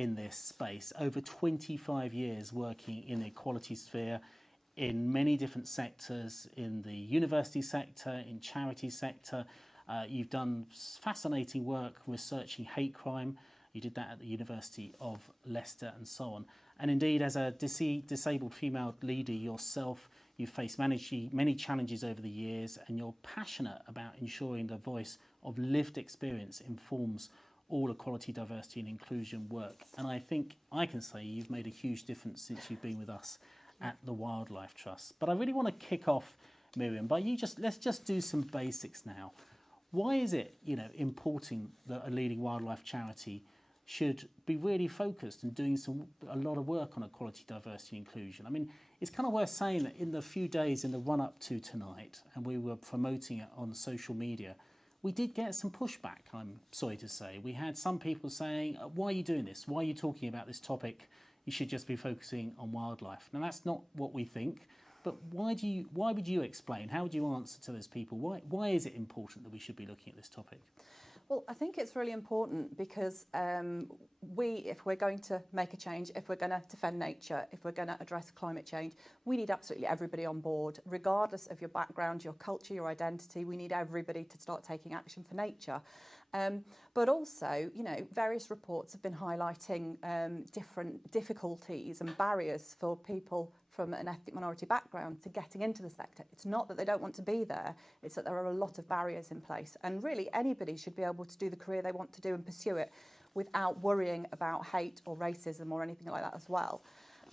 in this space, over 25 years working in the equality sphere in many different sectors, in the university sector, in charity sector. You've done fascinating work researching hate crime. You did that at the University of Leicester and so on. And indeed, as a disabled female leader yourself, you've faced many challenges over the years, and you're passionate about ensuring the voice of lived experience informs all equality, diversity and inclusion work. And I think I can say you've made a huge difference since you've been with us at the Wildlife Trust. But I really want to kick off, Miriam, by let's just do some basics now. Why is it, important that a leading wildlife charity should be really focused and doing a lot of work on equality, diversity and inclusion? I mean, it's kind of worth saying that in the few days in the run-up to tonight, and we were promoting it on social media, we did get some pushback, I'm sorry to say. We had some people saying, why are you doing this? Why are you talking about this topic? You should just be focusing on wildlife. Now, that's not what we think, but why would you explain? How would you answer to those people? Why is it important that we should be looking at this topic? Well, I think it's really important because if we're going to make a change, if we're going to defend nature, if we're going to address climate change, we need absolutely everybody on board, regardless of your background, your culture, your identity. We need everybody to start taking action for nature. But also, various reports have been highlighting different difficulties and barriers for people from an ethnic minority background to getting into the sector. It's not that they don't want to be there, it's that there are a lot of barriers in place. And really, anybody should be able to do the career they want to do and pursue it without worrying about hate or racism or anything like that as well.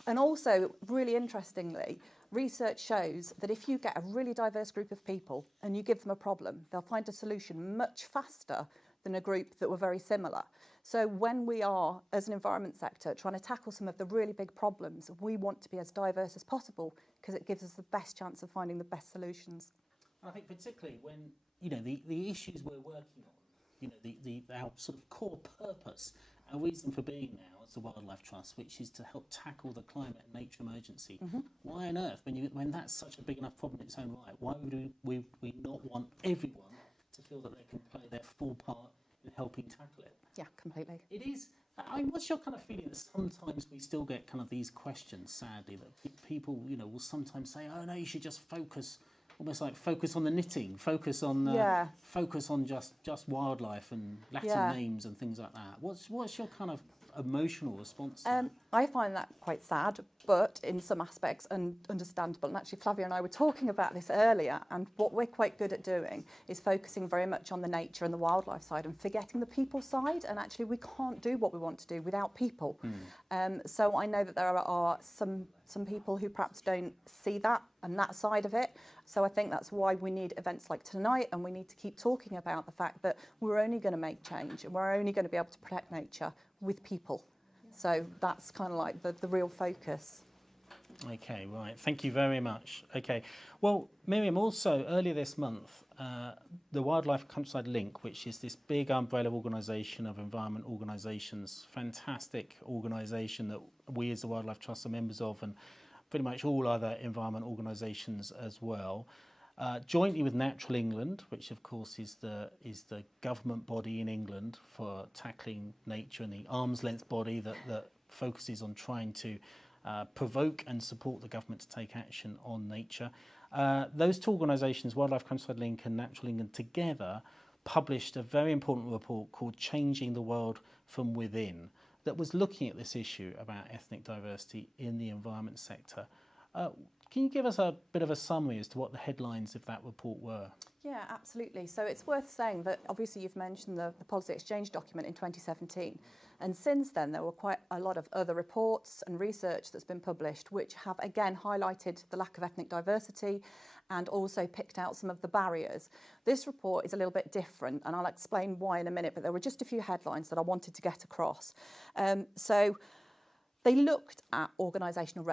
And also, really interestingly, research shows that if you get a really diverse group of people and you give them a problem, they'll find a solution much faster than a group that were very similar. So when we are, as an environment sector, trying to tackle some of the really big problems, we want to be as diverse as possible because it gives us the best chance of finding the best solutions. I think particularly when, the issues we're working on, our sort of core purpose, our reason for being now as the Wildlife Trust, which is to help tackle the climate and nature emergency. Mm-hmm. Why on earth, when that's such a big enough problem in its own right, why would we not want everyone to feel that they can play their full part in helping tackle it? Yeah, completely. It is. What's your kind of feeling that sometimes we still get kind of these questions, sadly, that people, will sometimes say, oh no, you should just focus, almost like focus on the knitting, focus on just wildlife and Latin names and things like that. What's your kind of emotional response to that? I find that quite sad, but in some aspects understandable. And actually, Flavia and I were talking about this earlier, and what we're quite good at doing is focusing very much on the nature and the wildlife side and forgetting the people side. And actually, we can't do what we want to do without people. So I know that there are some people who perhaps don't see that and that side of it. So I think that's why we need events like tonight, and we need to keep talking about the fact that we're only going to make change and we're only going to be able to protect nature with people. So that's kind of like the real focus. Okay, right. Thank you very much. Okay. Well, Miriam, also earlier this month, the Wildlife Countryside Link, which is this big umbrella organisation of environment organisations, fantastic organisation that we as the Wildlife Trust are members of, and pretty much all other environment organisations as well, jointly with Natural England, which of course is the government body in England for tackling nature, and the arm's length body that focuses on trying to provoke and support the government to take action on nature. Those two organisations, Wildlife Countryside Link and Natural England, together published a very important report called Changing the World from Within, that was looking at this issue about ethnic diversity in the environment sector. Can you give us a bit of a summary as to what the headlines of that report were? Yeah, absolutely. So it's worth saying that obviously you've mentioned the policy exchange document in 2017. And since then, there were quite a lot of other reports and research that's been published, which have again highlighted the lack of ethnic diversity and also picked out some of the barriers. This report is a little bit different, and I'll explain why in a minute, but there were just a few headlines that I wanted to get across. So they looked at organisational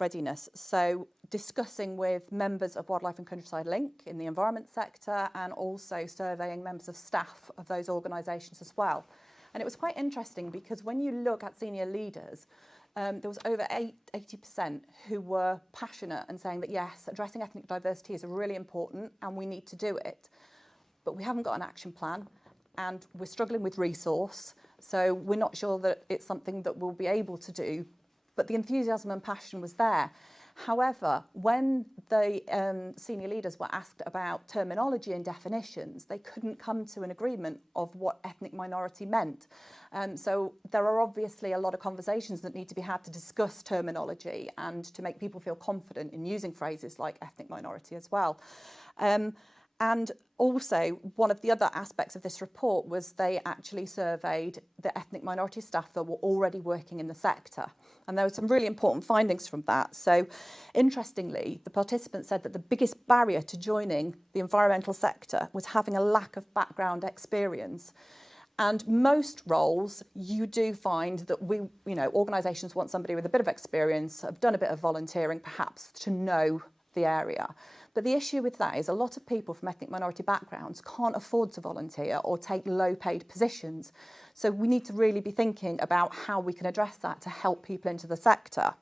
readiness, so discussing with members of Wildlife and Countryside Link in the environment sector, and also surveying members of staff of those organisations as well. And it was quite interesting because when you look at senior leaders, there was over 80% who were passionate and saying that yes, addressing ethnic diversity is really important and we need to do it, but we haven't got an action plan and we're struggling with resource. So we're not sure that it's something that we'll be able to do, but the enthusiasm and passion was there. However, when the senior leaders were asked about terminology and definitions, they couldn't come to an agreement of what ethnic minority meant. So there are obviously a lot of conversations that need to be had to discuss terminology and to make people feel confident in using phrases like ethnic minority as well. And also, one of the other aspects of this report was they actually surveyed the ethnic minority staff that were already working in the sector. And there were some really important findings from that. So, interestingly, the participants said that the biggest barrier to joining the environmental sector was having a lack of background experience. And most roles, you do find that organisations want somebody with a bit of experience, have done a bit of volunteering, perhaps, to know the area. But the issue with that is a lot of people from ethnic minority backgrounds can't afford to volunteer or take low-paid positions. So we need to really be thinking about how we can address that to help people into the sector.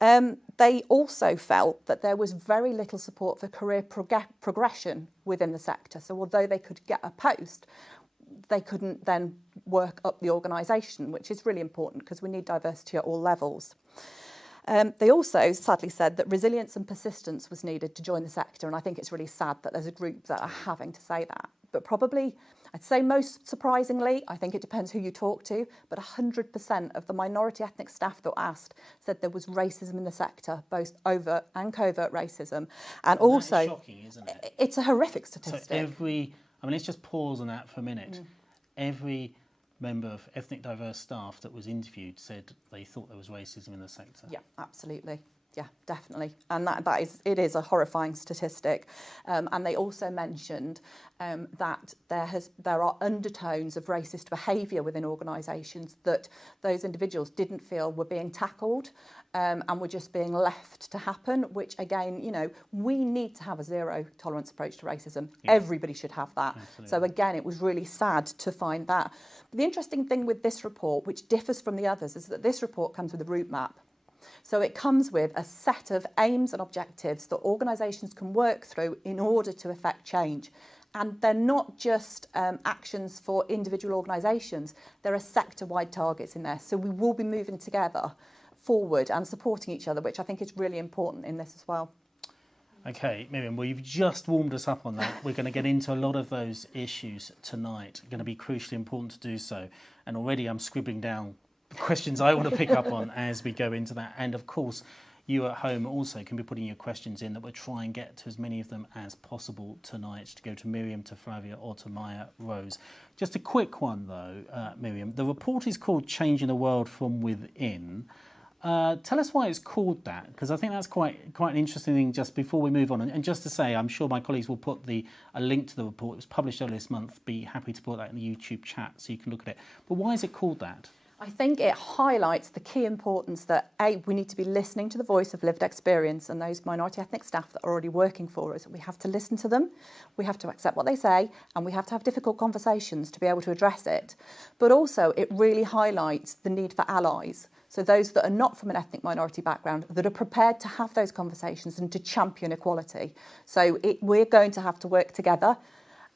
They also felt that there was very little support for career progression within the sector. So although they could get a post, they couldn't then work up the organisation, which is really important because we need diversity at all levels. They also sadly said that resilience and persistence was needed to join the sector, and I think it's really sad that there's a group that are having to say that. But probably, I'd say most surprisingly, I think it depends who you talk to, but 100% of the minority ethnic staff that were asked said there was racism in the sector, both overt and covert racism. And also, that is shocking, isn't it? It's a horrific statistic. So let's just pause on that for a minute. Every member of ethnic diverse staff that was interviewed said they thought there was racism in the sector. Yeah, absolutely. Yeah, definitely. And it is a horrifying statistic. And they also mentioned that there are undertones of racist behaviour within organisations that those individuals didn't feel were being tackled and were just being left to happen, which again, we need to have a zero tolerance approach to racism. Yeah. Everybody should have that. Absolutely. So again, it was really sad to find that. But the interesting thing with this report, which differs from the others, is that this report comes with a route map. So it comes with a set of aims and objectives that organisations can work through in order to effect change. And they're not just actions for individual organisations, there are sector-wide targets in there. So we will be moving together forward and supporting each other, which I think is really important in this as well. Okay, Miriam, well, you've just warmed us up on that. We're going to get into a lot of those issues tonight. Going to be crucially important to do so. And already I'm scribbling down questions I want to pick up on as we go into that. And of course, you at home also can be putting your questions in that we'll try and get to as many of them as possible tonight, to go to Miriam, to Flavia or to Mya-Rose. Just a quick one though, Miriam. The report is called Changing the World from Within. Tell us why it's called that, because I think that's quite an interesting thing just before we move on. And just to say, I'm sure my colleagues will put a link to the report. It was published earlier this month. Be happy to put that in the YouTube chat so you can look at it. But why is it called that? I think it highlights the key importance that, we need to be listening to the voice of lived experience and those minority ethnic staff that are already working for us. We have to listen to them, we have to accept what they say, and we have to have difficult conversations to be able to address it. But also, it really highlights the need for allies. So those that are not from an ethnic minority background, that are prepared to have those conversations and to champion equality. So we're going to have to work together.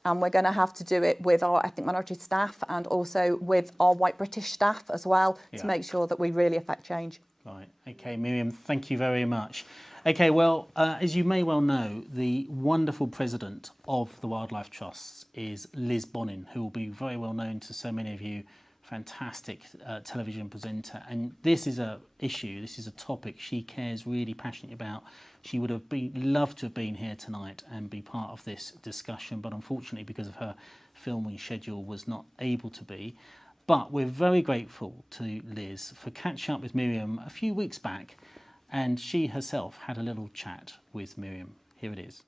And we're going to have to do it with our ethnic minority staff and also with our white British staff as well, to make sure that we really affect change. Right. Okay, Miriam, thank you very much. Okay, well, as you may well know, the wonderful president of the Wildlife Trusts is Liz Bonin, who will be very well known to so many of you. Fantastic television presenter. And this is a issue, this is a topic she cares really passionately about. She would have loved to have been here tonight and be part of this discussion, but unfortunately, because of her filming schedule, was not able to be. But we're very grateful to Liz for catching up with Miriam a few weeks back, and she herself had a little chat with Miriam. Here it is.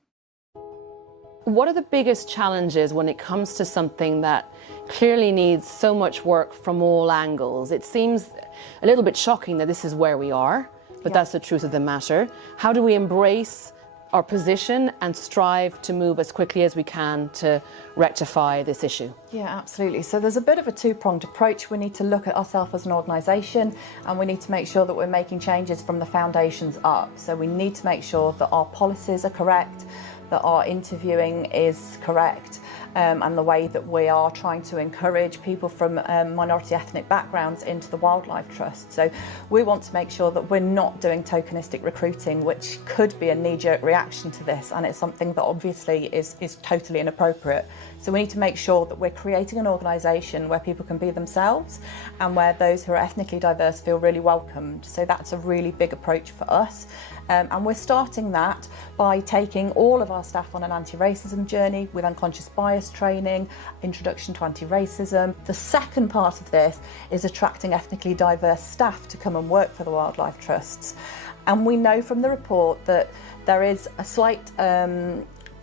What are the biggest challenges when it comes to something that clearly needs so much work from all angles? It seems a little bit shocking that this is where we are, but that's the truth of the matter. How do we embrace our position and strive to move as quickly as we can to rectify this issue? Yeah, absolutely. So there's a bit of a two-pronged approach. We need to look at ourselves as an organisation, and we need to make sure that we're making changes from the foundations up. So we need to make sure that our policies are correct, that our interviewing is correct, and the way that we are trying to encourage people from minority ethnic backgrounds into the Wildlife Trust. So we want to make sure that we're not doing tokenistic recruiting, which could be a knee-jerk reaction to this, and it's something that obviously is totally inappropriate. So we need to make sure that we're creating an organisation where people can be themselves and where those who are ethnically diverse feel really welcomed. So that's a really big approach for us. And we're starting that by taking all of our staff on an anti-racism journey with unconscious bias training, introduction to anti-racism. The second part of this is attracting ethnically diverse staff to come and work for the Wildlife Trusts. And we know from the report that there is a slight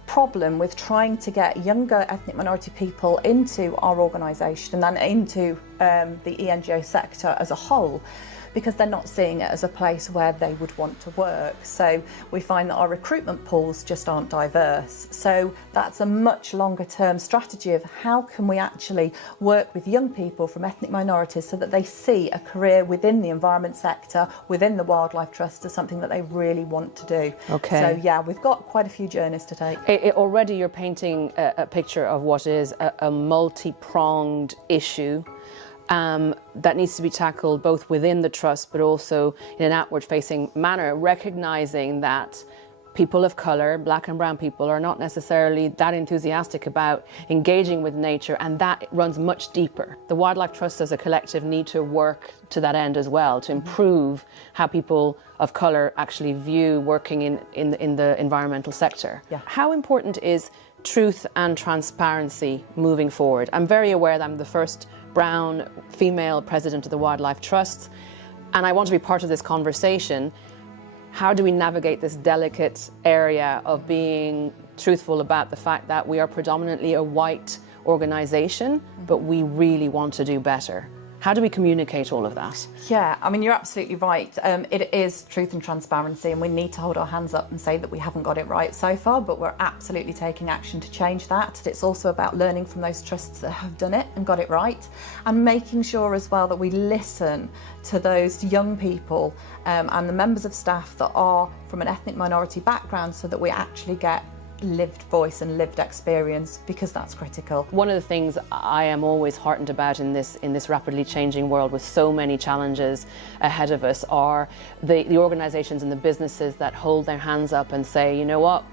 problem with trying to get younger ethnic minority people into our organisation and then into the ENGO sector as a whole, because they're not seeing it as a place where they would want to work. So we find that our recruitment pools just aren't diverse. So that's a much longer term strategy of how can we actually work with young people from ethnic minorities so that they see a career within the environment sector, within the Wildlife Trust, as something that they really want to do. Okay. So yeah, we've got quite a few journeys to take. Already you're painting a picture of what is a multi-pronged issue that needs to be tackled both within the trust but also in an outward-facing manner, recognising that people of colour, black and brown people, are not necessarily that enthusiastic about engaging with nature, and that runs much deeper. The Wildlife Trust as a collective need to work to that end as well, to improve how people of colour actually view working in the environmental sector. Yeah. How important is truth and transparency moving forward? I'm very aware that I'm the first brown female president of the Wildlife Trust, and I want to be part of this conversation. How do we navigate this delicate area of being truthful about the fact that we are predominantly a white organisation, but we really want to do better? How do we communicate all of that? Yeah, I mean, you're absolutely right. It is truth and transparency, and we need to hold our hands up and say that we haven't got it right so far, but we're absolutely taking action to change that. It's also about learning from those trusts that have done it and got it right, and making sure as well that we listen to those young people and the members of staff that are from an ethnic minority background, so that we actually get lived voice and lived experience, because that's critical. One of the things I am always heartened about in this rapidly changing world with so many challenges ahead of us are the organisations and the businesses that hold their hands up and say, you know what,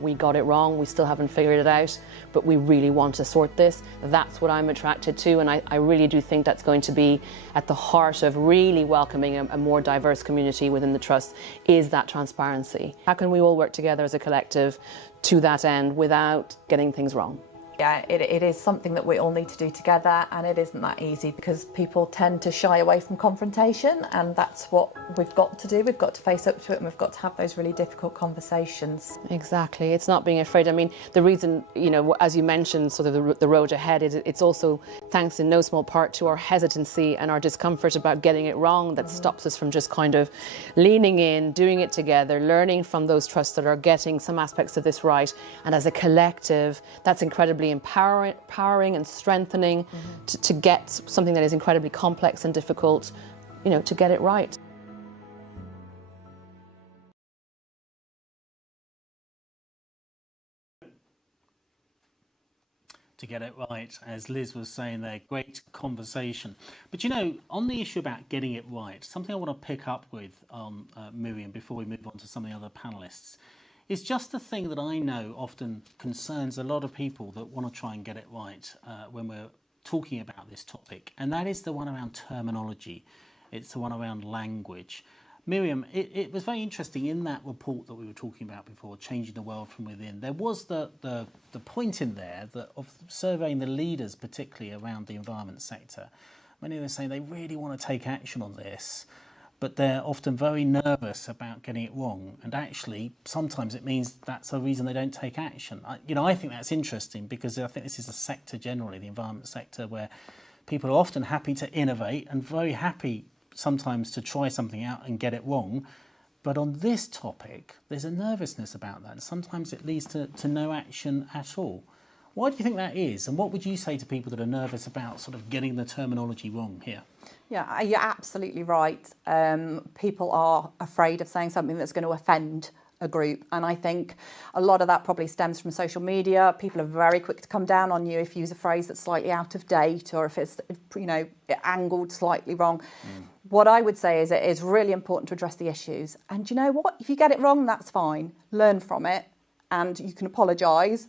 we got it wrong, we still haven't figured it out, but we really want to sort this. That's what I'm attracted to, and I really do think that's going to be at the heart of really welcoming a more diverse community within the Trust, is that transparency. How can we all work together as a collective to that end without getting things wrong? Yeah, it is something that we all need to do together, and it isn't that easy because people tend to shy away from confrontation, and that's what we've got to do. We've got to face up to it, and we've got to have those really difficult conversations. Exactly, it's not being afraid. I mean, the reason, you know, as you mentioned, sort of the road ahead, it's also thanks in no small part to our hesitancy and our discomfort about getting it wrong that stops us from just kind of leaning in, doing it together, learning from those trusts that are getting some aspects of this right, and as a collective, that's incredibly empowering and strengthening to get something that is incredibly complex and difficult, you know, to get it right. To get it right, as Liz was saying there, great conversation. But you know, on the issue about getting it right, something I want to pick up with Miriam before we move on to some of the other panellists, is just a thing that I know often concerns a lot of people that want to try and get it right when we're talking about this topic, and that is the one around terminology. It's the one around language. Miriam, it was very interesting in that report that we were talking about before, Changing the World from Within. There was the point in there that of surveying the leaders, particularly around the environment sector. Many of them saying they really want to take action on this, but they're often very nervous about getting it wrong. And actually, sometimes it means that's a reason they don't take action. I think that's interesting, because I think this is a sector generally, the environment sector, where people are often happy to innovate and very happy sometimes to try something out and get it wrong. But on this topic, there's a nervousness about that. And sometimes it leads to no action at all. Why do you think that is? And what would you say to people that are nervous about sort of getting the terminology wrong here? Yeah, you're absolutely right. People are afraid of saying something that's going to offend a group. And I think a lot of that probably stems from social media. People are very quick to come down on you if you use a phrase that's slightly out of date or if it's, you know, angled slightly wrong. What I would say is it is really important to address the issues. And you know what? If you get it wrong, that's fine. Learn from it and you can apologise.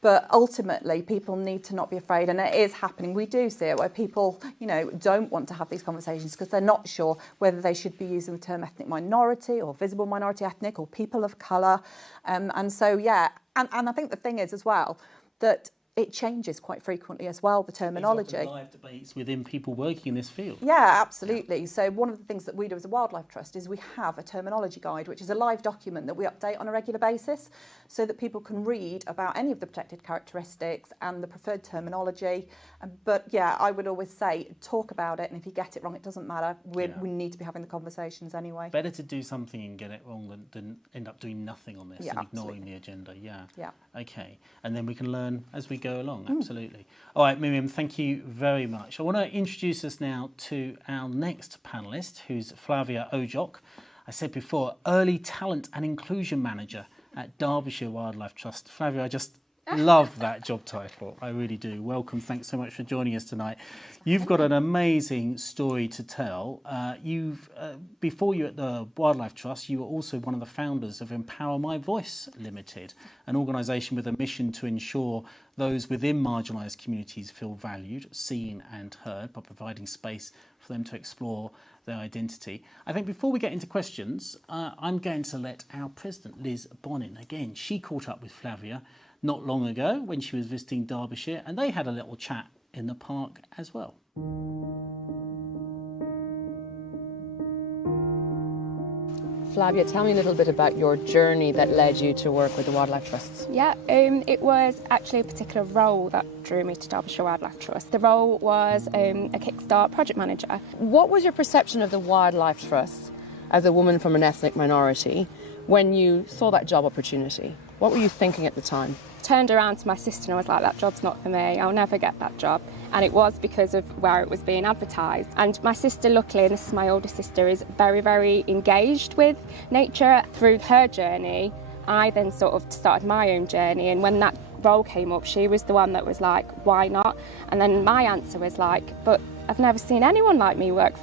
But ultimately, people need to not be afraid, and it is happening. We do see it where people, you know, don't want to have these conversations because they're not sure whether they should be using the term ethnic minority or visible minority ethnic or people of colour. And so, yeah, and I think the thing is as well that it changes quite frequently as well, the terminology. There's live debates within people working in this field. Yeah, absolutely. Yeah. So one of the things that we do as a wildlife trust is we have a terminology guide, which is a live document that we update on a regular basis so that people can read about any of the protected characteristics and the preferred terminology. But yeah, I would always say talk about it, and if you get it wrong, it doesn't matter. We need to be having the conversations anyway. Better to do something and get it wrong than end up doing nothing on this and ignoring the agenda. Yeah. Okay. And then we can learn as we go along. Absolutely. All right, Miriam, thank you very much. I want to introduce us now to our next panellist, who's Flavia Ojok. I said before, Early Talent and Inclusion Manager at Derbyshire Wildlife Trust. Flavia, I just love that job title. I really do. Welcome. Thanks so much for joining us tonight. You've got an amazing story to tell. Before you at the Wildlife Trust, you were also one of the founders of Empower My Voice Limited, an organisation with a mission to ensure those within marginalised communities feel valued, seen and heard by providing space for them to explore their identity. I think before we get into questions, I'm going to let our president, Liz Bonin, again, she caught up with Flavia not long ago when she was visiting Derbyshire, and they had a little chat in the park as well. Flavia, tell me a little bit about your journey that led you to work with the Wildlife Trusts. Yeah, it was actually a particular role that drew me to Derbyshire Wildlife Trust. The role was a Kickstart project manager. What was your perception of the Wildlife Trust as a woman from an ethnic minority when you saw that job opportunity? What were you thinking at the time? Turned around to my sister and I was like, that job's not for me, I'll never get that job. And it was because of where it was being advertised. And my sister, luckily, and this is my older sister, is very, very engaged with nature. Through her journey, I then sort of started my own journey, and when that role came up, she was the one that was like, why not? And then my answer was like, but I've never seen anyone like me work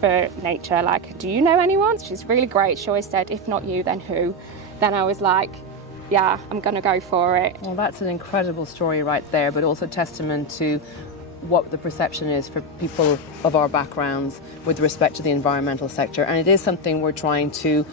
for nature. Like, do you know anyone? She's really great. She always said, if not you, then who? Then I was like, yeah, I'm going to go for it. Well, that's an incredible story right there, but also testament to what the perception is for people of our backgrounds with respect to the environmental sector. And it is something we're trying to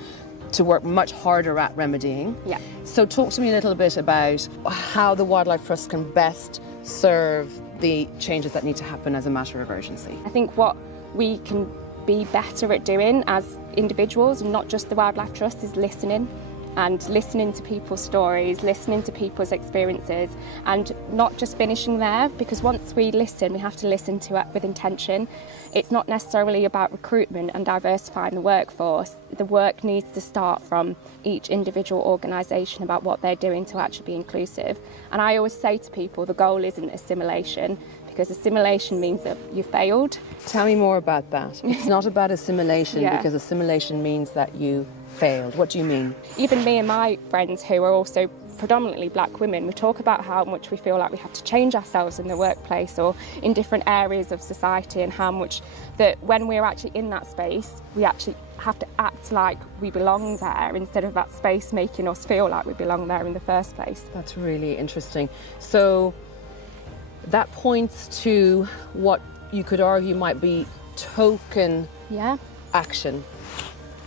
work much harder at remedying. Yeah. So talk to me a little bit about how the Wildlife Trust can best serve the changes that need to happen as a matter of urgency. I think what we can be better at doing as individuals, and not just the Wildlife Trust, is listening. And listening to people's stories, listening to people's experiences, and not just finishing there, because once we listen, we have to listen to it with intention. It's not necessarily about recruitment and diversifying the workforce. The work needs to start from each individual organisation about what they're doing to actually be inclusive. And I always say to people, the goal isn't assimilation, because assimilation means that you failed. Tell me more about that. It's not about assimilation, Yeah. because assimilation means that you failed. What do you mean? Even me and my friends, who are also predominantly black women, we talk about how much we feel like we have to change ourselves in the workplace or in different areas of society, and how much that when we're actually in that space, we actually have to act like we belong there instead of that space making us feel like we belong there in the first place. That's really interesting. So that points to what you could argue might be token action.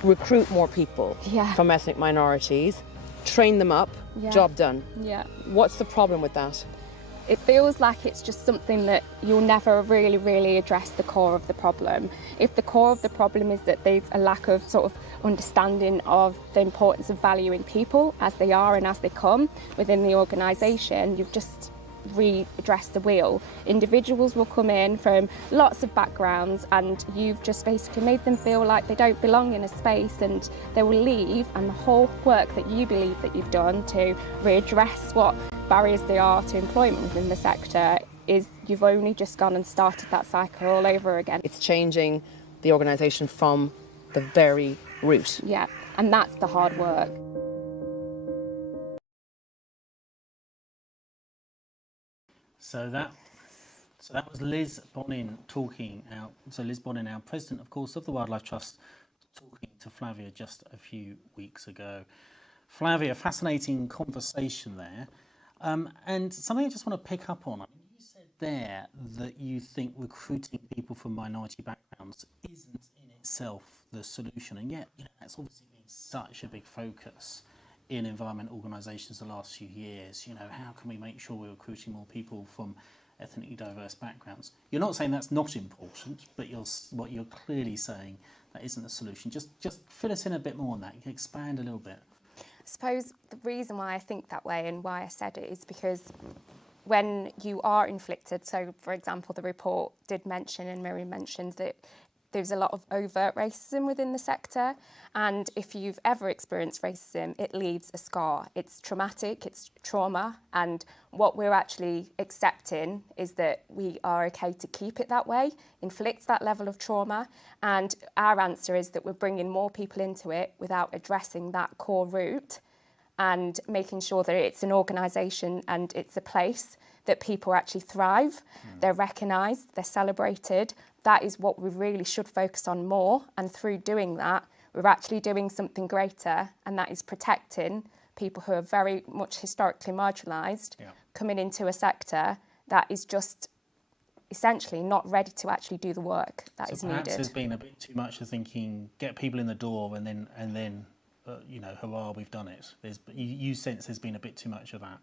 Recruit more people from ethnic minorities, train them up, job done. Yeah. What's the problem with that? It feels like it's just something that you'll never really address the core of the problem. If the core of the problem is that there's a lack of sort of understanding of the importance of valuing people as they are and as they come within the organisation, you've just readdress the wheel. Individuals will come in from lots of backgrounds, and you've just basically made them feel like they don't belong in a space, and they will leave, and the whole work that you believe that you've done to readdress what barriers there are to employment within the sector is you've only just gone and started that cycle all over again. It's changing the organisation from the very root. Yeah, and that's the hard work. So that was Liz Bonin talking out. So Liz Bonin, our president, of course, of the Wildlife Trust, talking to Flavia just a few weeks ago. Flavia, fascinating conversation there. And something I just want to pick up on. I mean, you said there that you think recruiting people from minority backgrounds isn't in itself the solution, and yet that's obviously been such a big focus in environment organisations the last few years. How can we make sure we're recruiting more people from ethnically diverse backgrounds? You're not saying that's not important, but what you're clearly saying that isn't the solution. Just fill us in a bit more on that. You can expand a little bit. I suppose the reason why I think that way and why I said it is because when you are inflicted, so for example, the report did mention, and Miriam mentioned, that there's a lot of overt racism within the sector, and if you've ever experienced racism, it leaves a scar. It's traumatic, it's trauma, and what we're actually accepting is that we are okay to keep it that way, inflict that level of trauma, and our answer is that we're bringing more people into it without addressing that core root and making sure that it's an organisation and it's a place that people actually thrive, they're recognised, they're celebrated. That is what we really should focus on more, and through doing that, we're actually doing something greater, and that is protecting people who are very much historically marginalised, coming into a sector that is just essentially not ready to actually do the work that is needed. Perhaps there's been a bit too much of thinking, get people in the door, and then hurrah, we've done it. You sense there's been a bit too much of that.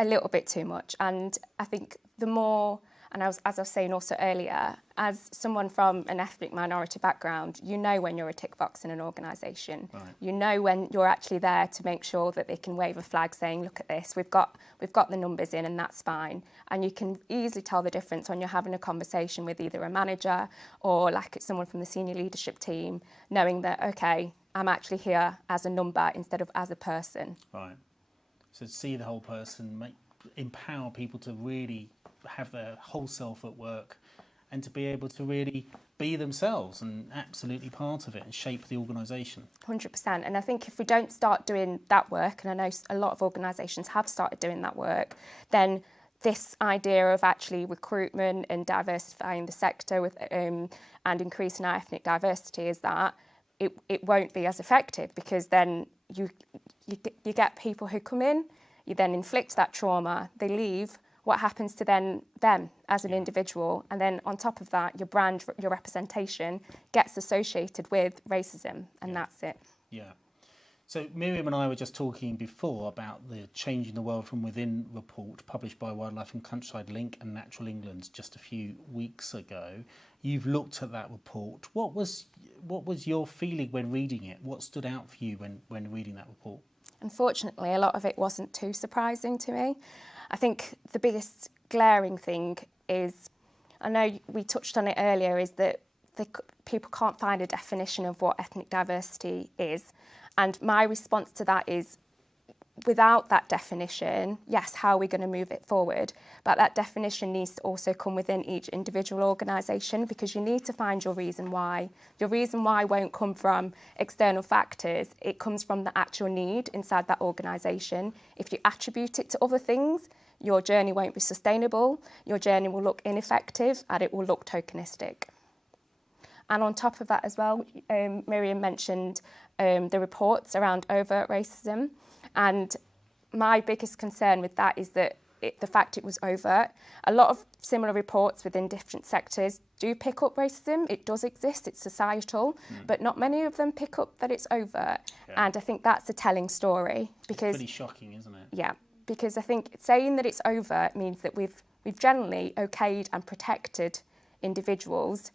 A little bit too much, and I think the more, and as I was saying also earlier, as someone from an ethnic minority background, you know when you're a tick box in an organisation. Right. You know when you're actually there to make sure that they can wave a flag saying, look at this, we've got the numbers in and that's fine. And you can easily tell the difference when you're having a conversation with either a manager or like someone from the senior leadership team, knowing that, okay, I'm actually here as a number instead of as a person. Right. So see the whole person, empower people to really have their whole self at work and to be able to really be themselves and absolutely part of it and shape the organisation. 100%. And I think if we don't start doing that work, and I know a lot of organisations have started doing that work, then this idea of actually recruitment and diversifying the sector with and increasing our ethnic diversity is that it won't be as effective, because then you get people who come in, you then inflict that trauma, they leave. What happens to them as an individual? And then on top of that, your brand, your representation gets associated with racism, and that's it. Yeah. So Miriam and I were just talking before about the Changing the World from Within report published by Wildlife and Countryside Link and Natural England just a few weeks ago. You've looked at that report. What was your feeling when reading it? What stood out for you when reading that report? Unfortunately, a lot of it wasn't too surprising to me. I think the biggest glaring thing is, I know we touched on it earlier, is that people can't find a definition of what ethnic diversity is. And my response to that is, without that definition, yes, how are we going to move it forward? But that definition needs to also come within each individual organisation, because you need to find your reason why. Your reason why won't come from external factors. It comes from the actual need inside that organisation. If you attribute it to other things, your journey won't be sustainable, your journey will look ineffective, and it will look tokenistic. And on top of that as well, Miriam mentioned the reports around overt racism. And my biggest concern with that is that the fact it was overt. A lot of similar reports within different sectors do pick up racism. It does exist, it's societal, but not many of them pick up that it's overt. Yeah. And I think that's a telling story. Because, it's pretty shocking, isn't it? Yeah, because I think saying that it's overt means that we've generally okayed and protected individuals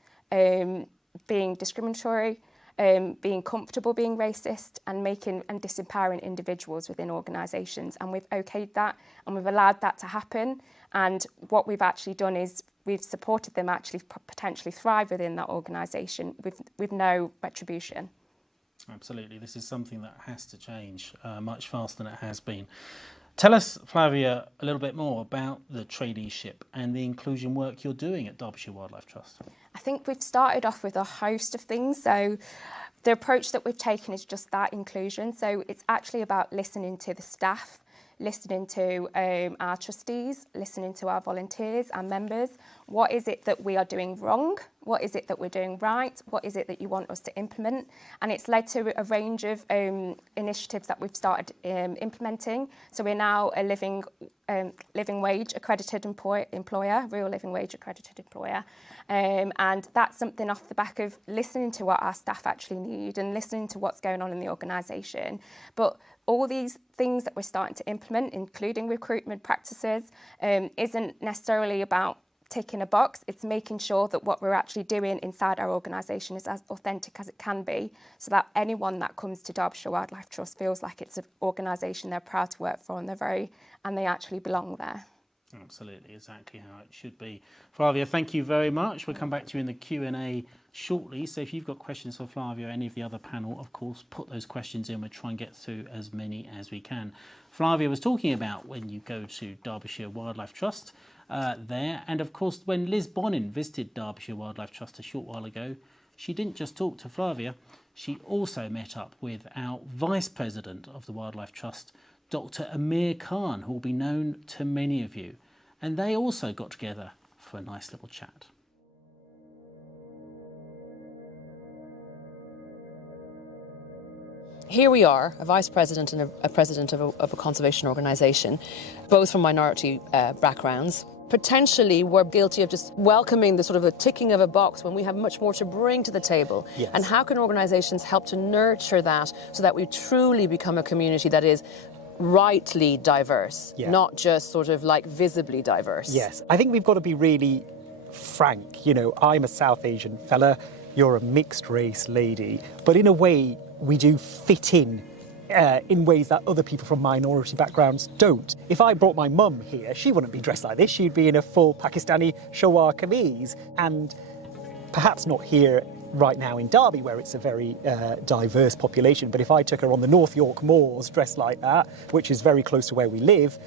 being discriminatory, being comfortable being racist, and disempowering individuals within organisations. And we've okayed that, and we've allowed that to happen. And what we've actually done is we've supported them actually potentially thrive within that organisation with no retribution. Absolutely. This is something that has to change much faster than it has been. Tell us, Flavia, a little bit more about the traineeship and the inclusion work you're doing at Derbyshire Wildlife Trust. I think we've started off with a host of things. So the approach that we've taken is just that, inclusion. So it's actually about listening to the staff, listening to our trustees, listening to our volunteers, our members. What is it that we are doing wrong? What is it that we're doing right? What is it that you want us to implement? And it's led to a range of initiatives that we've started implementing. So we're now a living wage accredited employer, real living wage accredited employer. And that's something off the back of listening to what our staff actually need and listening to what's going on in the organisation. But all these things that we're starting to implement, including recruitment practices, isn't necessarily about ticking a box. It's making sure that what we're actually doing inside our organisation is as authentic as it can be, so that anyone that comes to Derbyshire Wildlife Trust feels like it's an organisation they're proud to work for and they actually belong there. Absolutely, exactly how it should be. Flavia, thank you very much. We'll come back to you in the Q&A shortly. So if you've got questions for Flavia or any of the other panel, of course, put those questions in. We'll try and get through as many as we can. Flavia was talking about when you go to Derbyshire Wildlife Trust there. And of course, when Liz Bonin visited Derbyshire Wildlife Trust a short while ago, she didn't just talk to Flavia, she also met up with our Vice President of the Wildlife Trust, Dr. Amir Khan, who will be known to many of you. And they also got together for a nice little chat. Here we are, a vice president and a president of a conservation organisation, both from minority backgrounds. Potentially we're guilty of just welcoming the sort of a ticking of a box when we have much more to bring to the table. Yes. And how can organisations help to nurture that so that we truly become a community that is rightly diverse, not just sort of like visibly diverse? Yes, I think we've got to be really frank. You know, I'm a South Asian fella, you're a mixed race lady, but in a way we do fit in ways that other people from minority backgrounds don't. If I brought my mum here, she wouldn't be dressed like this. She'd be in a full Pakistani shalwar kameez, and perhaps not here right now in Derby, where it's a very diverse population. But if I took her on the North York moors dressed like that, which is very close to where we live,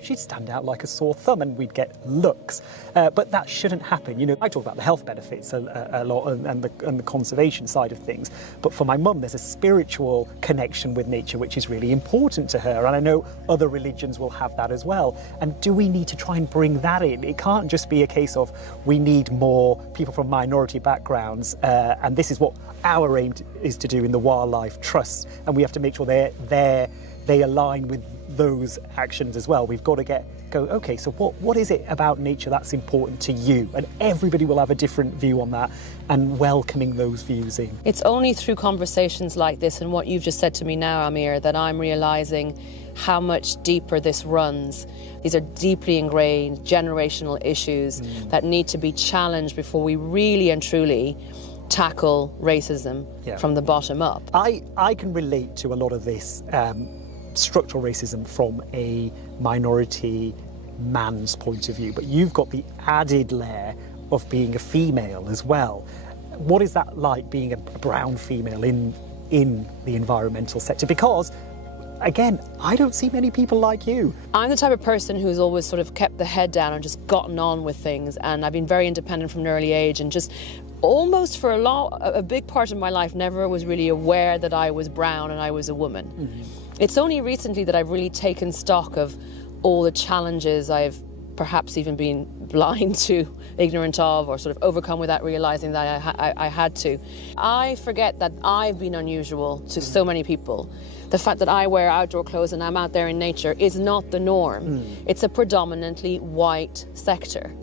she'd stand out like a sore thumb and we'd get looks. But that shouldn't happen. You know, I talk about the health benefits a lot and the conservation side of things. But for my mum, there's a spiritual connection with nature which is really important to her. And I know other religions will have that as well. And do we need to try and bring that in? It can't just be a case of we need more people from minority backgrounds, and this is what our aim is to do in the Wildlife Trust, and we have to make sure they align with those actions as well. We've got to go, okay, so what is it about nature that's important to you? And everybody will have a different view on that, and welcoming those views in. It's only through conversations like this and what you've just said to me now, Amir, that I'm realising how much deeper this runs. These are deeply ingrained generational issues that need to be challenged before we really and truly tackle racism from the bottom up. I can relate to a lot of this structural racism from a minority man's point of view, but you've got the added layer of being a female as well. What is that like, being a brown female in the environmental sector? Because again, I don't see many people like you. I'm the type of person who's always sort of kept the head down and just gotten on with things, and I've been very independent from an early age, and just almost for a big part of my life never was really aware that I was brown and I was a woman. It's only recently that I've really taken stock of all the challenges I've perhaps even been blind to, ignorant of, or sort of overcome without realising that I had to. I forget that I've been unusual to so many people. The fact that I wear outdoor clothes and I'm out there in nature is not the norm. It's a predominantly white sector,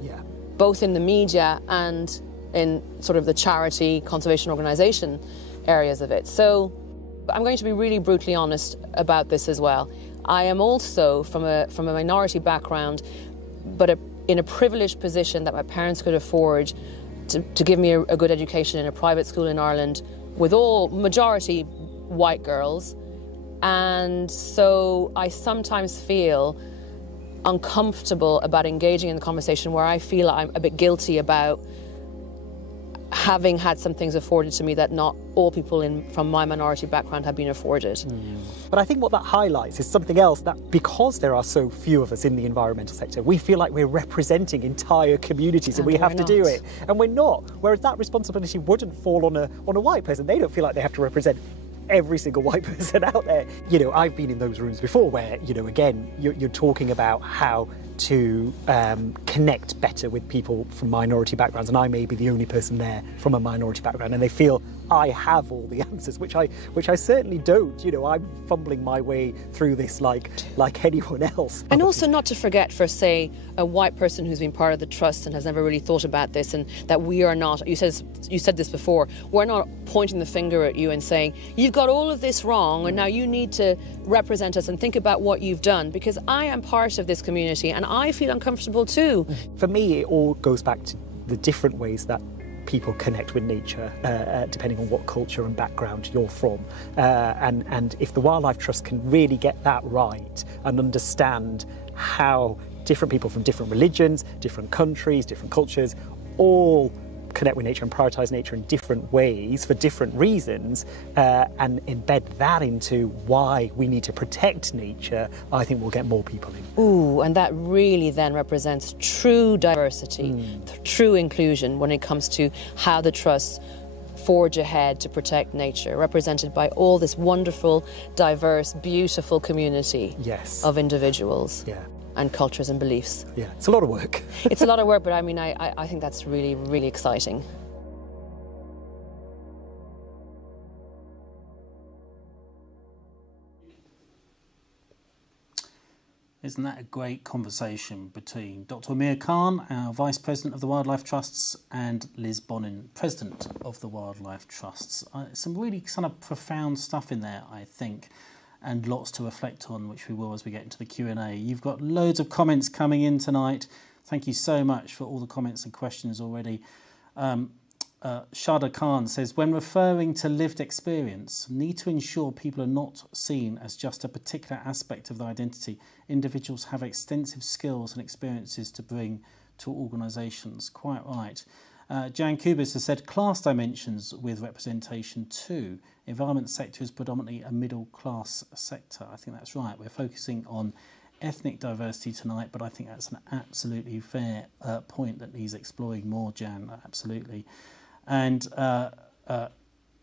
both in the media and in sort of the charity, conservation organisation areas of it. So I'm going to be really brutally honest about this as well. I am also from a minority background, but in a privileged position that my parents could afford to give me a good education in a private school in Ireland with all majority white girls. And so I sometimes feel uncomfortable about engaging in the conversation where I feel I'm a bit guilty about having had some things afforded to me that not all people from my minority background have been afforded. But I think what that highlights is something else, that because there are so few of us in the environmental sector, we feel like we're representing entire communities and we have to do it. And we're not. Whereas that responsibility wouldn't fall on a white person. They don't feel like they have to represent every single white person out there. You know, I've been in those rooms before where, you know, again, you're talking about how to connect better with people from minority backgrounds, and I may be the only person there from a minority background, and they feel I have all the answers, which I certainly don't. You know, I'm fumbling my way through this like anyone else. And also not to forget, for say a white person who's been part of the trust and has never really thought about this, and that we are not, you said this before, we're not pointing the finger at you and saying you've got all of this wrong and now you need to represent us and think about what you've done, because I am part of this community and I feel uncomfortable too. For me, it all goes back to the different ways that people connect with nature, depending on what culture and background you're from. And if the Wildlife Trust can really get that right and understand how different people from different religions, different countries, different cultures, all connect with nature and prioritise nature in different ways for different reasons, and embed that into why we need to protect nature, I think we'll get more people in. Ooh, and that really then represents true diversity, true inclusion when it comes to how the trusts forge ahead to protect nature, represented by all this wonderful, diverse, beautiful community of individuals. And cultures and beliefs. Yeah, it's a lot of work. It's a lot of work, but I mean, I think that's really, really exciting. Isn't that a great conversation between Dr. Amir Khan, our Vice President of the Wildlife Trusts, and Liz Bonin, President of the Wildlife Trusts? Some really kind of profound stuff in there, I think, and lots to reflect on, which we will as we get into the Q&A. You've got loads of comments coming in tonight. Thank you so much for all the comments and questions already. Shada Khan says, when referring to lived experience, need to ensure people are not seen as just a particular aspect of their identity. Individuals have extensive skills and experiences to bring to organisations. Quite right. Jan Kubis has said class dimensions with representation too. Environment sector is predominantly a middle class sector. I think that's right. We're focusing on ethnic diversity tonight, but I think that's an absolutely fair point that needs exploring more, Jan, absolutely. And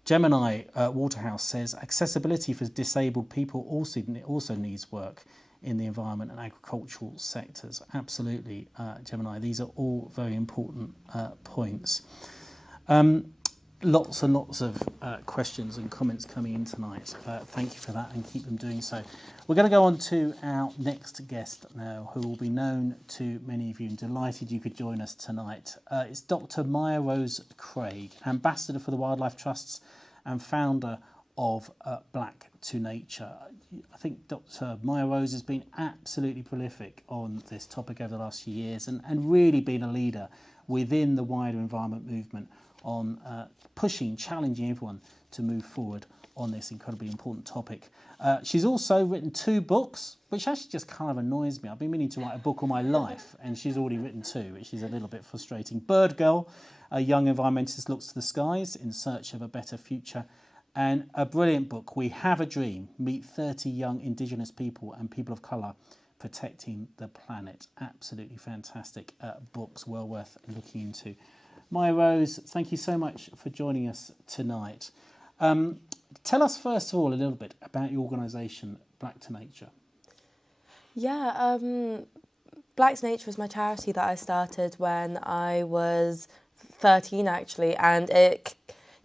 Gemini Waterhouse says accessibility for disabled people also needs work in the environment and agricultural sectors. Absolutely, Gemini. These are all very important points. Lots and lots of questions and comments coming in tonight. Thank you for that, and keep them doing so. We're going to go on to our next guest now, who will be known to many of you, and delighted you could join us tonight. It's Dr. Mya-Rose Craig, Ambassador for the Wildlife Trusts and founder of Black to Nature. I think Dr. Mya-Rose has been absolutely prolific on this topic over the last few years, and really been a leader within the wider environment movement on pushing, challenging everyone to move forward on this incredibly important topic. She's also written 2 books, which actually just kind of annoys me. I've been meaning to write a book all my life, and she's already written 2, which is a little bit frustrating. BirdGirl, a young environmentalist looks to the skies in search of a better future, and a brilliant book, We Have a Dream, meet 30 young Indigenous people and people of colour protecting the planet. Absolutely fantastic books, well worth looking into. Mya-Rose, thank you so much for joining us tonight. Tell us first of all a little bit about your organisation, Black to Nature. Yeah, Black to Nature was my charity that I started when I was 13 actually, and it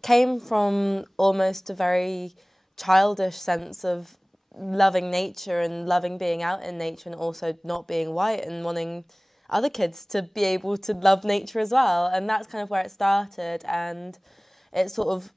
came from almost a very childish sense of loving nature and loving being out in nature, and also not being white and wanting other kids to be able to love nature as well. And that's kind of where it started. And it sort of,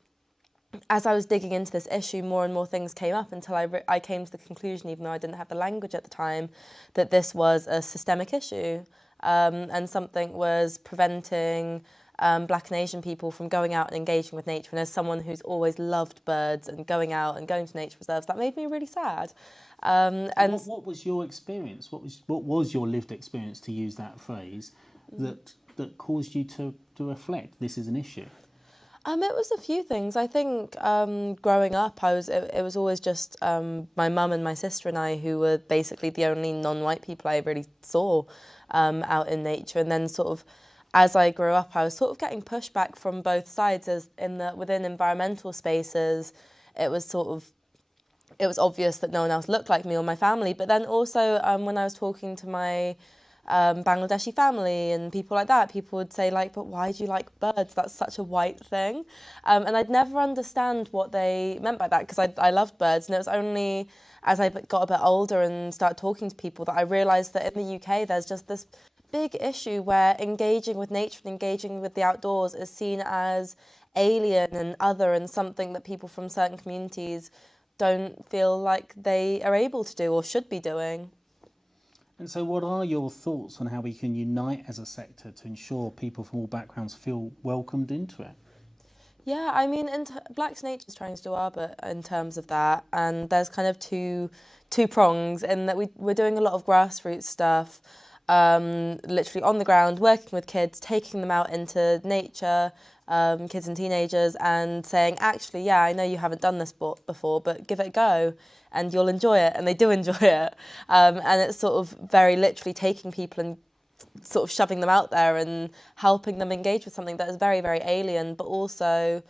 as I was digging into this issue, more and more things came up until I came to the conclusion, even though I didn't have the language at the time, that this was a systemic issue, and something was preventing Black and Asian people from going out and engaging with nature. And as someone who's always loved birds and going out and going to nature reserves, that made me really sad. And what was your experience? What was your lived experience, to use that phrase, that caused you to reflect this is an issue? It was a few things. I think growing up, it was always just my mum and my sister and I who were basically the only non-white people I really saw out in nature. And then sort of as I grew up, I was sort of getting pushback from both sides, as within environmental spaces. it was obvious that no one else looked like me or my family. But then also when I was talking to my Bangladeshi family and people like that, people would say like, but why do you like birds? That's such a white thing. And I'd never understand what they meant by that, because I loved birds. And it was only as I got a bit older and started talking to people that I realised that in the UK there's just this big issue where engaging with nature and engaging with the outdoors is seen as alien and other, and something that people from certain communities don't feel like they are able to do or should be doing. And so what are your thoughts on how we can unite as a sector to ensure people from all backgrounds feel welcomed into it? Yeah, I mean, Black's Nature is trying to do our bit in terms of that, and there's kind of two prongs in that we're doing a lot of grassroots stuff, literally on the ground, working with kids, taking them out into nature, kids and teenagers, and saying, actually, yeah, I know you haven't done this before, but give it a go and you'll enjoy it. And they do enjoy it. And it's sort of very literally taking people and sort of shoving them out there and helping them engage with something that is very, very alien, but also,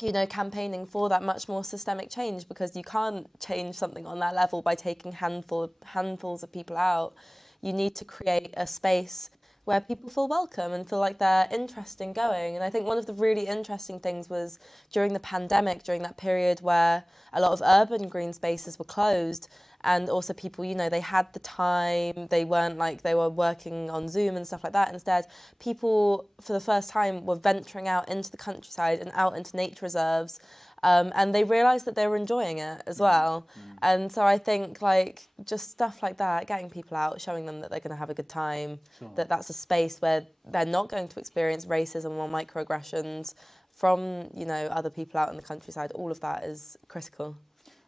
you know, campaigning for that much more systemic change, because you can't change something on that level by taking handfuls of people out. You need to create a space where people feel welcome and feel like they're interested in going. And I think one of the really interesting things was during the pandemic, during that period where a lot of urban green spaces were closed, and also people, you know, they had the time, they weren't like they were working on Zoom and stuff like that. Instead, people for the first time were venturing out into the countryside and out into nature reserves, and they realised that they were enjoying it as well. And so I think like just stuff like that, getting people out, showing them that they're going to have a good time, that that's a space where they're not going to experience racism or microaggressions from, you know, other people out in the countryside, all of that is critical.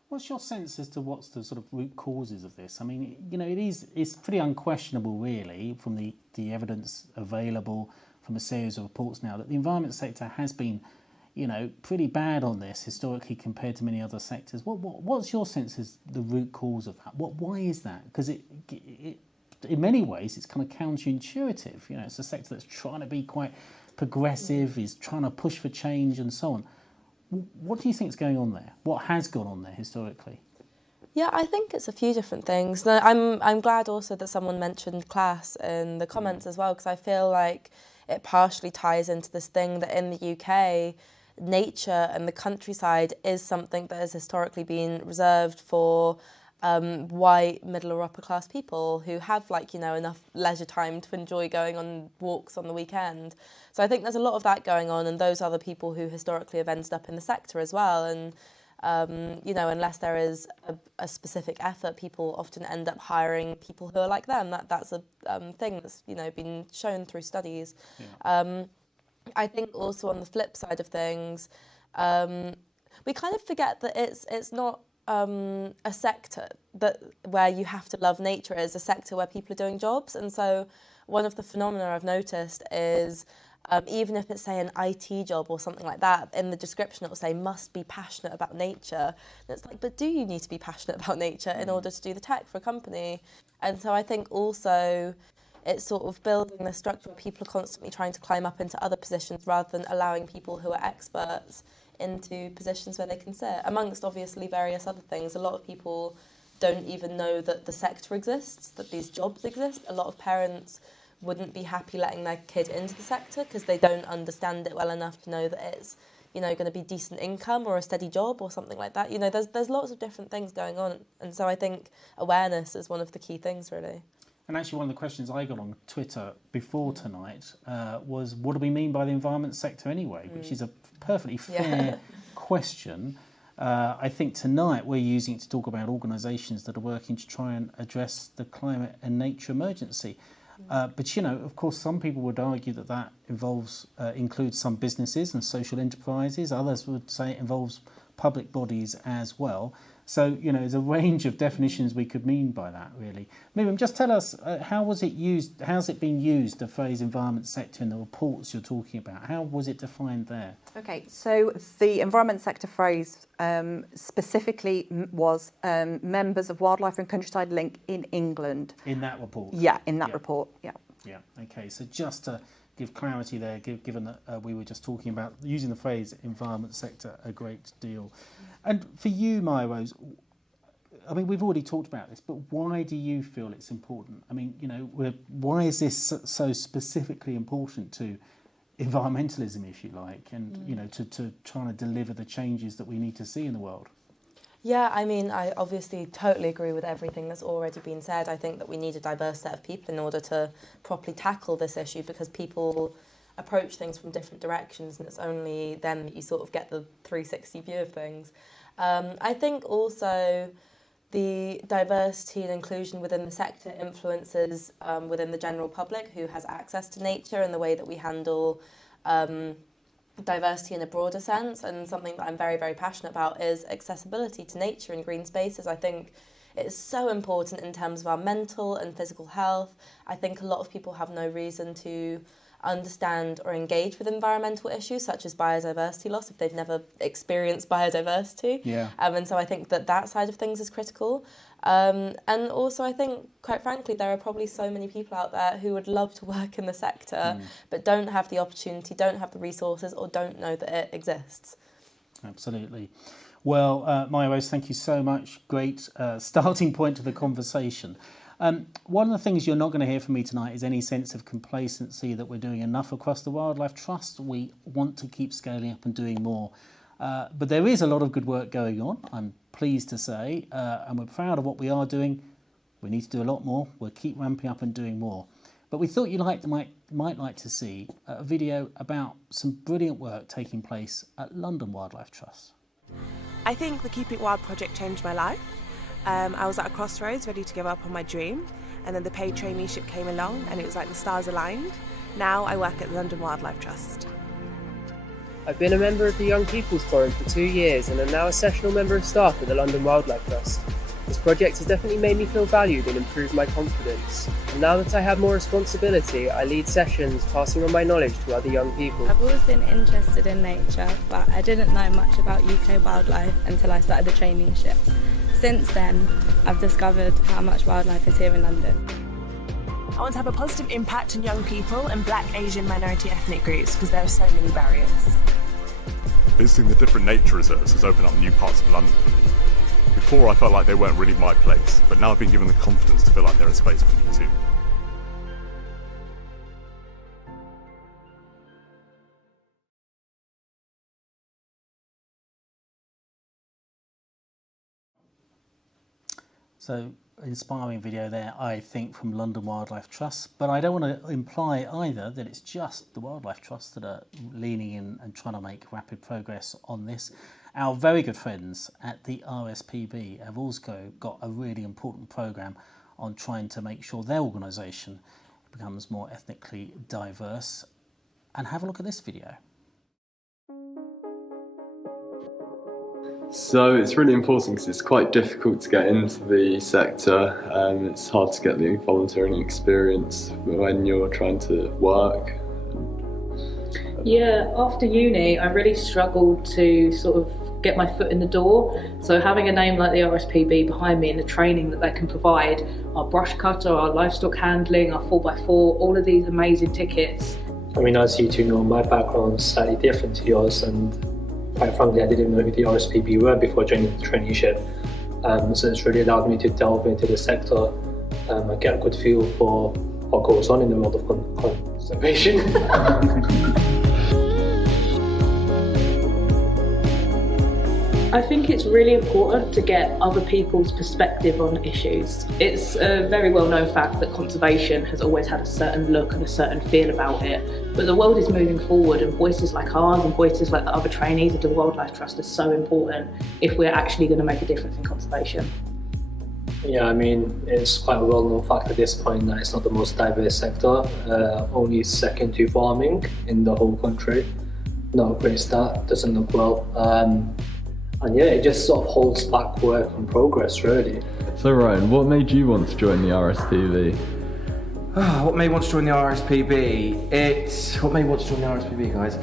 What's your sense as to what's the sort of root causes of this? I mean, you know, it's pretty unquestionable really from the evidence available from a series of reports now that the environment sector has been, you know, pretty bad on this historically compared to many other sectors. What's your sense as the root cause of that? Why is that? Because it in many ways it's kind of counterintuitive. You know, it's a sector that's trying to be quite progressive, is trying to push for change and so on. What do you think is going on there? What has gone on there historically? Yeah, I think it's a few different things. I'm glad also that someone mentioned class in the comments as well, because I feel like it partially ties into this thing that in the UK, nature and the countryside is something that has historically been reserved for white middle or upper class people who have, like, you know, enough leisure time to enjoy going on walks on the weekend. So I think there's a lot of that going on, and those are the people who historically have ended up in the sector as well. And you know, unless there is a specific effort, people often end up hiring people who are like them. That's a thing that's, you know, been shown through studies. Yeah. I think also on the flip side of things, we kind of forget that it's not a sector where you have to love nature. Is a sector where people are doing jobs. And so one of the phenomena I've noticed is even if it's, say, an IT job or something like that, in the description it will say must be passionate about nature. And it's like, but do you need to be passionate about nature in order to do the tech for a company? And so I think also it's sort of building the structure where people are constantly trying to climb up into other positions rather than allowing people who are experts into positions where they can sit, amongst obviously various other things. A lot of people don't even know that the sector exists, that these jobs exist. A lot of parents wouldn't be happy letting their kid into the sector because they don't understand it well enough to know that it's, you know, going to be decent income or a steady job or something like that. You know, there's lots of different things going on, and so I think awareness is one of the key things, really. And actually one of the questions I got on Twitter before tonight was, what do we mean by the environment sector anyway? Which is a perfectly fair question. I think tonight we're using it to talk about organisations that are working to try and address the climate and nature emergency. But, you know, of course, some people would argue that that includes some businesses and social enterprises. Others would say it involves public bodies as well. So, you know, there's a range of definitions we could mean by that, really. Miriam, just tell us, how was it used, how's it been used, the phrase environment sector in the reports you're talking about? How was it defined there? Okay, so the environment sector phrase specifically was members of Wildlife and Countryside Link in England. In that report? Yeah, in that report, yeah. Yeah, okay, so just to give clarity there, given that we were just talking about using the phrase environment sector a great deal. And for you, Mya-Rose, I mean, we've already talked about this, but why do you feel it's important? I mean, you know, why is this so specifically important to environmentalism, if you like, and, you know, to trying to deliver the changes that we need to see in the world? Yeah, I mean, I obviously totally agree with everything that's already been said. I think that we need a diverse set of people in order to properly tackle this issue, because people approach things from different directions, and it's only then that you sort of get the 360 view of things. I think also the diversity and inclusion within the sector influences within the general public who has access to nature, and the way that we handle diversity in a broader sense. And something that I'm very, very passionate about is accessibility to nature and green spaces. I think it is so important in terms of our mental and physical health. I think a lot of people have no reason to understand or engage with environmental issues such as biodiversity loss if they've never experienced biodiversity. Yeah. And so I think that side of things is critical. And also I think, quite frankly, there are probably so many people out there who would love to work in the sector but don't have the opportunity, don't have the resources, or don't know that it exists. Absolutely. Well, Mya-Rose, thank you so much. Great starting point to the conversation. One of the things you're not going to hear from me tonight is any sense of complacency that we're doing enough across the Wildlife Trust. We want to keep scaling up and doing more. But there is a lot of good work going on, I'm pleased to say, and we're proud of what we are doing. We need to do a lot more. We'll keep ramping up and doing more. But we thought you might like to see a video about some brilliant work taking place at London Wildlife Trust. I think the Keep It Wild project changed my life. I was at a crossroads ready to give up on my dream, and then the paid traineeship came along and it was like the stars aligned. Now I work at the London Wildlife Trust. I've been a member of the Young People's Forum for 2 years and am now a sessional member of staff at the London Wildlife Trust. This project has definitely made me feel valued and improved my confidence. And now that I have more responsibility, I lead sessions passing on my knowledge to other young people. I've always been interested in nature, but I didn't know much about UK wildlife until I started the traineeship. Since then, I've discovered how much wildlife is here in London. I want to have a positive impact on young people and Black, Asian, minority ethnic groups because there are so many barriers. Visiting the different nature reserves has opened up new parts of London for me. Before I felt like they weren't really my place, but now I've been given the confidence to feel like they're a space for me too. So, inspiring video there, I think, from London Wildlife Trust. But I don't want to imply either that it's just the Wildlife Trust that are leaning in and trying to make rapid progress on this. Our very good friends at the RSPB have also got a really important programme on trying to make sure their organisation becomes more ethnically diverse. And have a look at this video. So it's really important because it's quite difficult to get into the sector. It's hard to get the volunteering experience when you're trying to work. Yeah, after uni I really struggled to sort of get my foot in the door. So having a name like the RSPB behind me and the training that they can provide, our brush cutter, our livestock handling, our 4x4, all of these amazing tickets. I mean, as you two know, my background is slightly different to yours, and quite frankly, I didn't know who the RSPB were before joining the traineeship. So it's really allowed me to delve into the sector and get a good feel for what goes on in the world of conservation. I think it's really important to get other people's perspective on issues. It's a very well-known fact that conservation has always had a certain look and a certain feel about it, but the world is moving forward, and voices like ours and voices like the other trainees of the Wildlife Trust are so important if we're actually going to make a difference in conservation. Yeah, I mean, it's quite a well-known fact at this point that it's not the most diverse sector, only second to farming in the whole country. Not a great stat, doesn't look well. And yeah, it just sort of holds back work and progress, really. So Ryan, what made you want to join the RSPB? What made me want to join the RSPB? What made me want to join the RSPB, guys?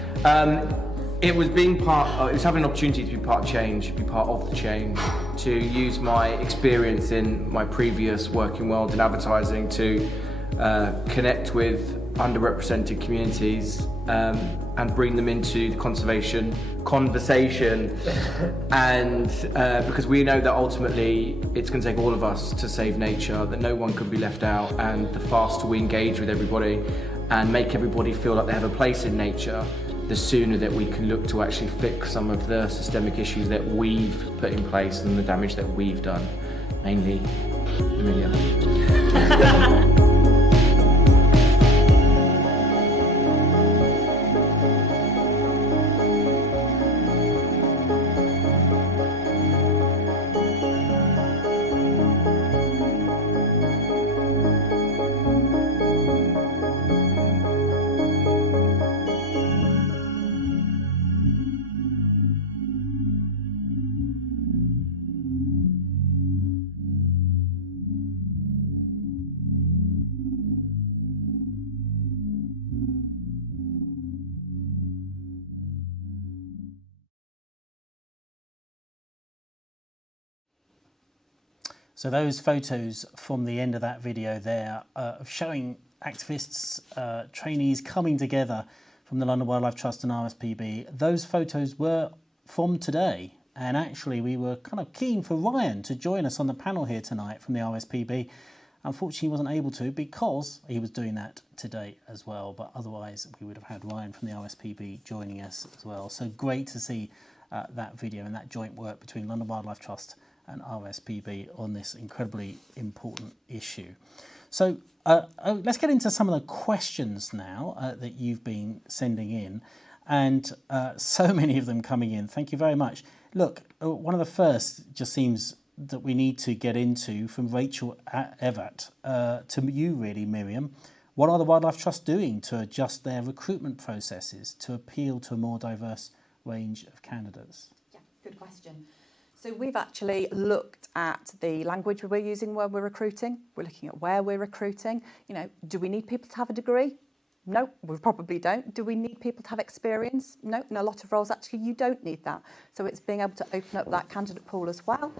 It was it was having an opportunity to be part of change, be part of the change, to use my experience in my previous working world in advertising to connect with underrepresented communities and bring them into the conservation conversation. And because we know that ultimately it's going to take all of us to save nature, that no one can be left out, and the faster we engage with everybody and make everybody feel like they have a place in nature, the sooner that we can look to actually fix some of the systemic issues that we've put in place and the damage that we've done, mainly Miriam. So those photos from the end of that video there of showing activists, trainees coming together from the London Wildlife Trust and RSPB, those photos were from today. And actually we were kind of keen for Ryan to join us on the panel here tonight from the RSPB. Unfortunately he wasn't able to because he was doing that today as well. But otherwise we would have had Ryan from the RSPB joining us as well. So great to see that video and that joint work between London Wildlife Trust and RSPB on this incredibly important issue. So let's get into some of the questions now that you've been sending in, and so many of them coming in. Thank you very much. Look, one of the first just seems that we need to get into from Rachel Evert to you really, Miriam. What are the Wildlife Trust doing to adjust their recruitment processes to appeal to a more diverse range of candidates? Yeah, good question. So we've actually looked at the language we're using when we're recruiting. We're looking at where we're recruiting. You know, do we need people to have a degree? No, we probably don't. Do we need people to have experience? No, in a lot of roles actually you don't need that. So it's being able to open up that candidate pool as well.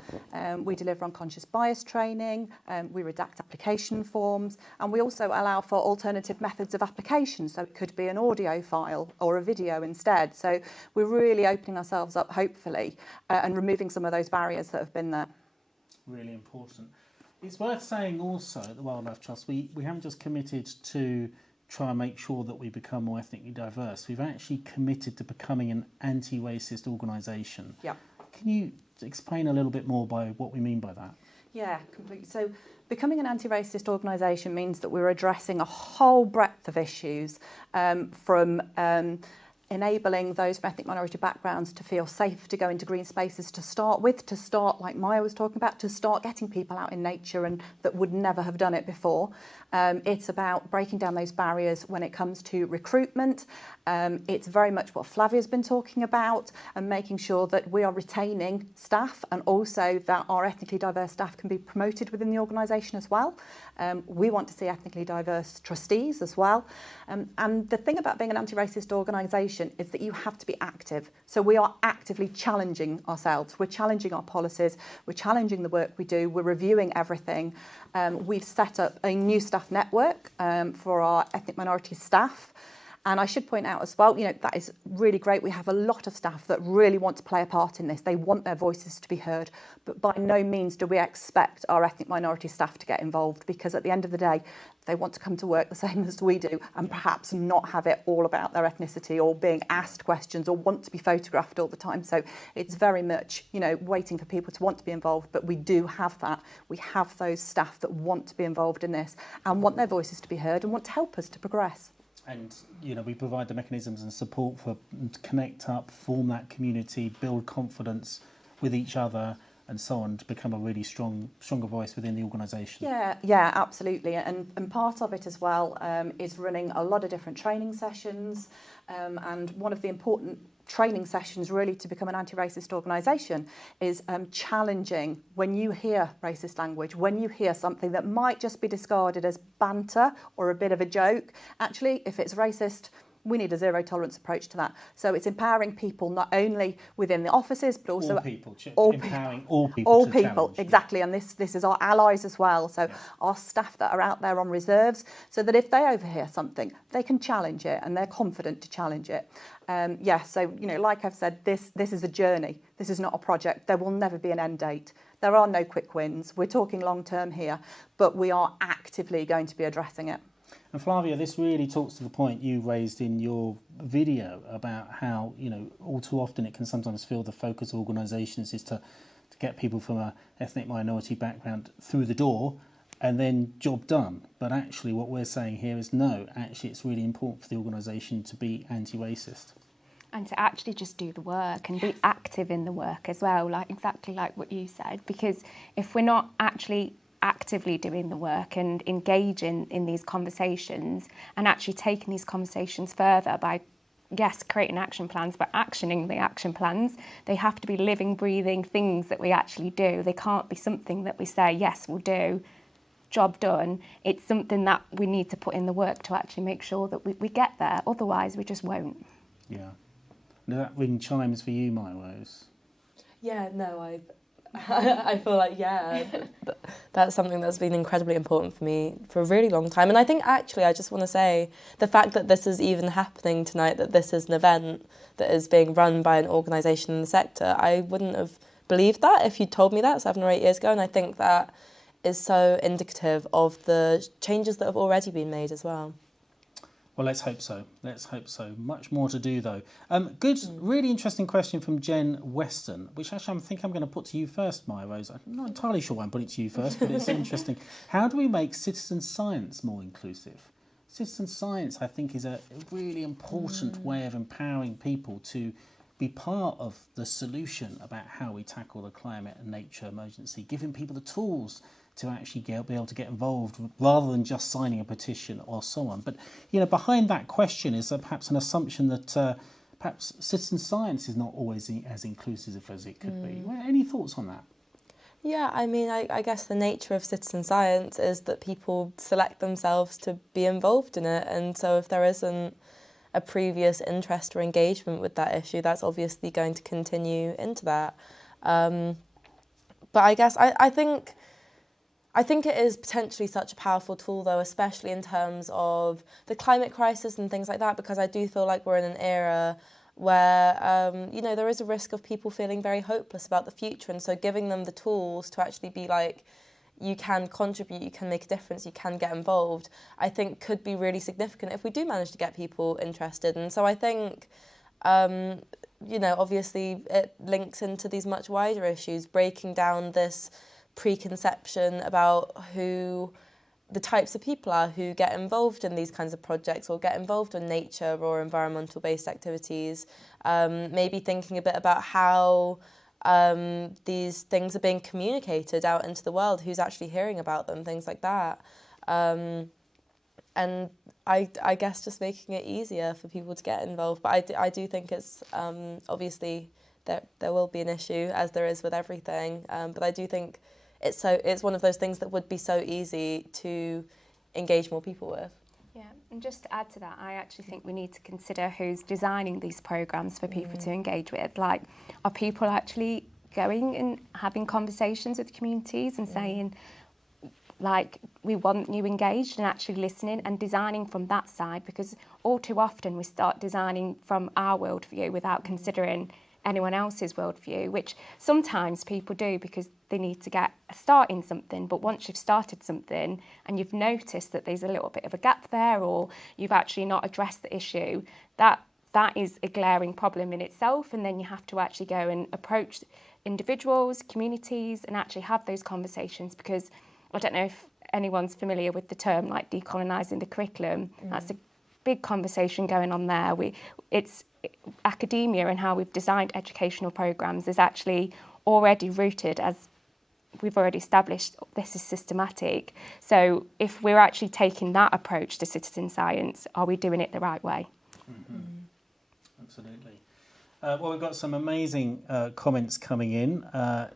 We deliver unconscious bias training, we redact application forms, and we also allow for alternative methods of application. So it could be an audio file or a video instead. So we're really opening ourselves up, hopefully, and removing some of those barriers that have been there. Really important. It's worth saying also at the Wildlife Trust, we haven't just committed to try and make sure that we become more ethnically diverse. We've actually committed to becoming an anti-racist organisation. Yeah. Can you explain a little bit more by what we mean by that? Yeah, completely. So becoming an anti-racist organisation means that we're addressing a whole breadth of issues, from enabling those from ethnic minority backgrounds to feel safe to go into green spaces to start with, to start, like Maya was talking about, to start getting people out in nature and that would never have done it before. It's about breaking down those barriers when it comes to recruitment. It's very much what Flavia's been talking about, and making sure that we are retaining staff and also that our ethnically diverse staff can be promoted within the organisation as well. We want to see ethnically diverse trustees as well. And the thing about being an anti-racist organisation is that you have to be active. So we are actively challenging ourselves. We're challenging our policies. We're challenging the work we do. We're reviewing everything. We've set up a new staff network for our ethnic minority staff. And I should point out as well, you know, that is really great. We have a lot of staff that really want to play a part in this. They want their voices to be heard. But by no means do we expect our ethnic minority staff to get involved, because at the end of the day, they want to come to work the same as we do and perhaps not have it all about their ethnicity or being asked questions or want to be photographed all the time. So it's very much, you know, waiting for people to want to be involved. But we do have that. We have those staff that want to be involved in this and want their voices to be heard and want to help us to progress. And, you know, we provide the mechanisms and support for to connect up, form that community, build confidence with each other and so on, to become a really stronger voice within the organisation. Yeah, absolutely. And part of it as well is running a lot of different training sessions. And one of the important training sessions really to become an anti-racist organisation is challenging when you hear racist language, when you hear something that might just be discarded as banter or a bit of a joke. Actually, if it's racist, We need a zero tolerance approach to that. So it's empowering people not only within the offices, but also empowering all people to challenge. Exactly. And this is our allies as well. So our staff that are out there on reserves, so that if they overhear something, they can challenge it and they're confident to challenge it. So, you know, like I've said, this is a journey. This is not a project. There will never be an end date. There are no quick wins. We're talking long term here, but we are actively going to be addressing it. And Flavia, this really talks to the point you raised in your video about how, you know, all too often it can sometimes feel the focus of organisations is to get people from an ethnic minority background through the door and then job done. But actually what we're saying here is no, actually it's really important for the organisation to be anti-racist. And to actually just do the work and be active in the work as well, like exactly like what you said, because if we're not actually actively doing the work and engaging in these conversations and actually taking these conversations further by, yes, creating action plans, but actioning the action plans, they have to be living, breathing things that we actually do. They can't be something that we say, yes, we'll do, job done. It's something that we need to put in the work to actually make sure that we get there. Otherwise, we just won't. Yeah. Does that ring chimes for you, Mya-Rose? Yeah, no, I feel like, that's something that's been incredibly important for me for a really long time. And I think actually, I just want to say, the fact that this is even happening tonight, that this is an event that is being run by an organisation in the sector, I wouldn't have believed that if you'd told me that 7 or 8 years ago. And I think that is so indicative of the changes that have already been made as well. Well, let's hope so. Let's hope so. Much more to do, though. Good, really interesting question from Jen Weston, which actually I think I'm going to put to you first, Mya-Rose. I'm not entirely sure why I'm putting it to you first, but it's interesting. How do we make citizen science more inclusive? Citizen science, I think, is a really important way of empowering people to be part of the solution about how we tackle the climate and nature emergency, giving people the tools to actually be able to get involved rather than just signing a petition or so on. But, you know, behind that question is perhaps an assumption that perhaps citizen science is not always as inclusive as it could be. Well, any thoughts on that? Yeah, I mean, I guess the nature of citizen science is that people select themselves to be involved in it. And so if there isn't a previous interest or engagement with that issue, that's obviously going to continue into that. But I guess I think it is potentially such a powerful tool, though, especially in terms of the climate crisis and things like that, because I do feel like we're in an era where, you know, there is a risk of people feeling very hopeless about the future. And so giving them the tools to actually be like, you can contribute, you can make a difference, you can get involved, I think could be really significant if we do manage to get people interested. And so I think, you know, obviously it links into these much wider issues, breaking down this preconception about who the types of people are who get involved in these kinds of projects or get involved in nature or environmental based activities, maybe thinking a bit about how these things are being communicated out into the world, who's actually hearing about them, things like that. And I guess just making it easier for people to get involved. But I do think it's obviously there will be an issue, as there is with everything, but I do think it's one of those things that would be so easy to engage more people with. Yeah, and just to add to that, I actually think we need to consider who's designing these programmes for people to engage with. Like, are people actually going and having conversations with communities and saying, like, we want you engaged, and actually listening and designing from that side? Because all too often we start designing from our worldview without considering anyone else's worldview, which sometimes people do because they need to get a start in something. But once you've started something and you've noticed that there's a little bit of a gap there, or you've actually not addressed the issue, that is a glaring problem in itself. And then you have to actually go and approach individuals, communities, and actually have those conversations. Because I don't know if anyone's familiar with the term like decolonising the curriculum. That's a big conversation going on there. It's academia and how we've designed educational programmes is actually already rooted, as we've already established, this is systematic. So if we're actually taking that approach to citizen science, are we doing it the right way? Absolutely. Well, we've got some amazing comments coming in.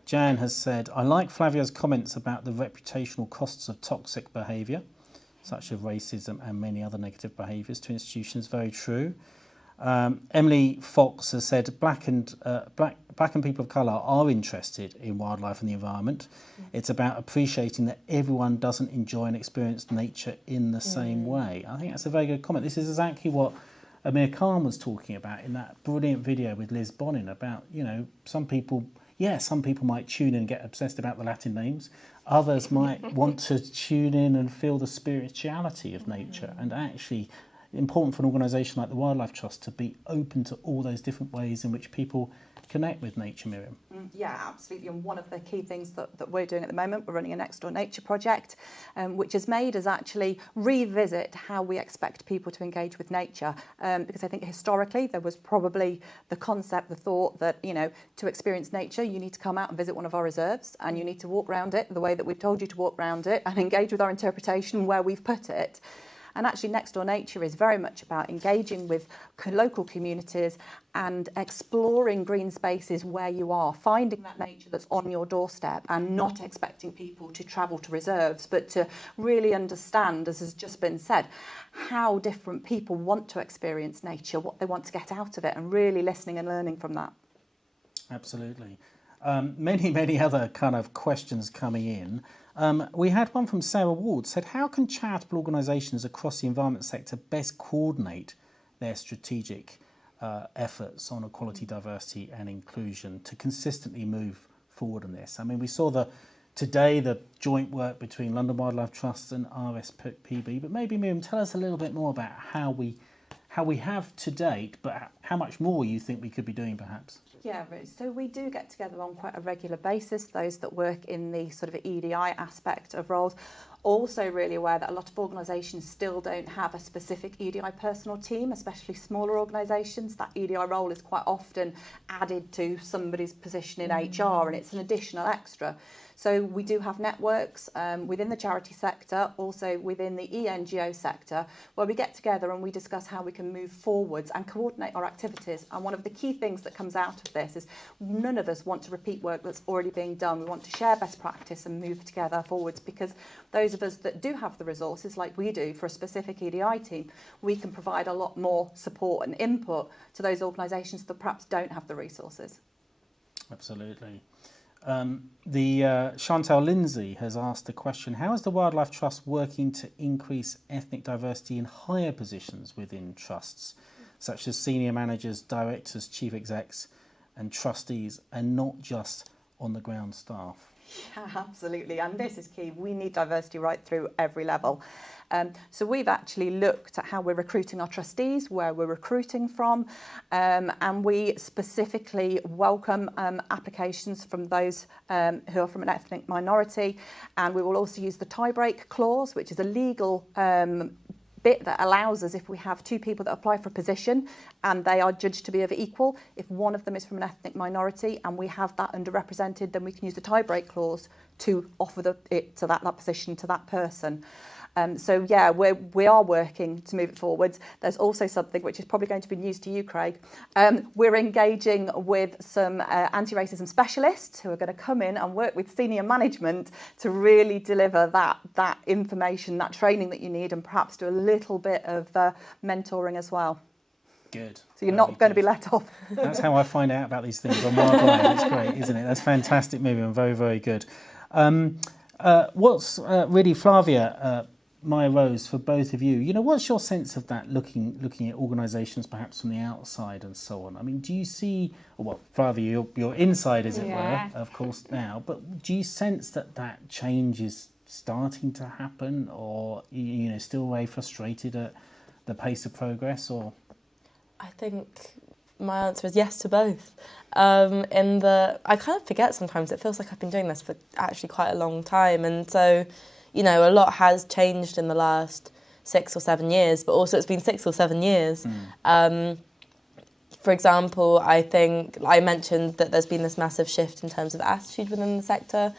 Jan has said, I like Flavia's comments about the reputational costs of toxic behaviour. such as racism and many other negative behaviours to institutions. Very true. Emily Fox has said black and people of colour are interested in wildlife and the environment. It's about appreciating that everyone doesn't enjoy and experience nature in the same way. I think that's a very good comment. This is exactly what Amir Khan was talking about in that brilliant video with Liz Bonin about, you know, some people might tune in and get obsessed about the Latin names. Others might want to tune in and feel the spirituality of nature, and actually important for an organisation like the Wildlife Trust to be open to all those different ways in which people connect with nature, Miriam. Yeah, absolutely. And one of the key things that we're doing at the moment, we're running a Next Door Nature project, which has made us actually revisit how we expect people to engage with nature. Because I think historically there was probably the concept, the thought that, you know, to experience nature, you need to come out and visit one of our reserves and you need to walk around it the way that we've told you to walk around it and engage with our interpretation where we've put it. And actually Next Door Nature is very much about engaging with local communities and exploring green spaces where you are, finding that nature that's on your doorstep and not expecting people to travel to reserves, but to really understand, as has just been said, how different people want to experience nature, what they want to get out of it, and really listening and learning from that. Absolutely. Many other kind of questions coming in. We had one from Sarah Ward, said, how can charitable organisations across the environment sector best coordinate their strategic efforts on equality, diversity and inclusion to consistently move forward on this? I mean, we saw today the joint work between London Wildlife Trust and RSPB, but maybe Miriam, tell us a little bit more about how we have to date, but how much more you think we could be doing perhaps. Yeah, so we do get together on quite a regular basis, those that work in the sort of EDI aspect of roles. Also really aware that a lot of organisations still don't have a specific EDI personal team, especially smaller organisations. That EDI role is quite often added to somebody's position in HR, and it's an additional extra. So we do have networks within the charity sector, also within the ENGO sector, where we get together and we discuss how we can move forwards and coordinate our activities. And one of the key things that comes out of this is none of us want to repeat work that's already being done. We want to share best practice and move together forwards, because those of us that do have the resources, like we do for a specific EDI team, we can provide a lot more support and input to those organisations that perhaps don't have the resources. Absolutely. Chantal Lindsay has asked the question, how is the Wildlife Trust working to increase ethnic diversity in higher positions within trusts, such as senior managers, directors, chief execs and trustees, and not just on the ground staff? Yeah, absolutely, and this is key. We need diversity right through every level. So we've actually looked at how we're recruiting our trustees, where we're recruiting from, and we specifically welcome applications from those who are from an ethnic minority, and we will also use the tie-break clause, which is a legal bit that allows us, if we have two people that apply for a position and they are judged to be of equal, if one of them is from an ethnic minority and we have that underrepresented, then we can use the tie-break clause to offer that position to that person. So yeah, we are working to move it forwards. There's also something which is probably going to be news to you, Craig. We're engaging with some anti-racism specialists who are going to come in and work with senior management to really deliver that information, that training that you need, and perhaps do a little bit of mentoring as well. Good. So you're not going to be let off. That's how I find out about these things on Wildlife. It's great, isn't it? That's fantastic, Miriam. Very, very good. What's really, Flavia, Mya-Rose, for both of you, you know, what's your sense of that, looking at organisations perhaps from the outside and so on? I mean, do you see, well, Flavia, you're inside, as it were, of course, now, but do you sense that change is starting to happen, or, you know, still very frustrated at the pace of progress, or? I think my answer is yes to both. I kind of forget sometimes, it feels like I've been doing this for actually quite a long time, and so, you know, a lot has changed in the last 6 or 7 years, but also it's been 6 or 7 years. For example, I think I mentioned that there's been this massive shift in terms of attitude within the sector.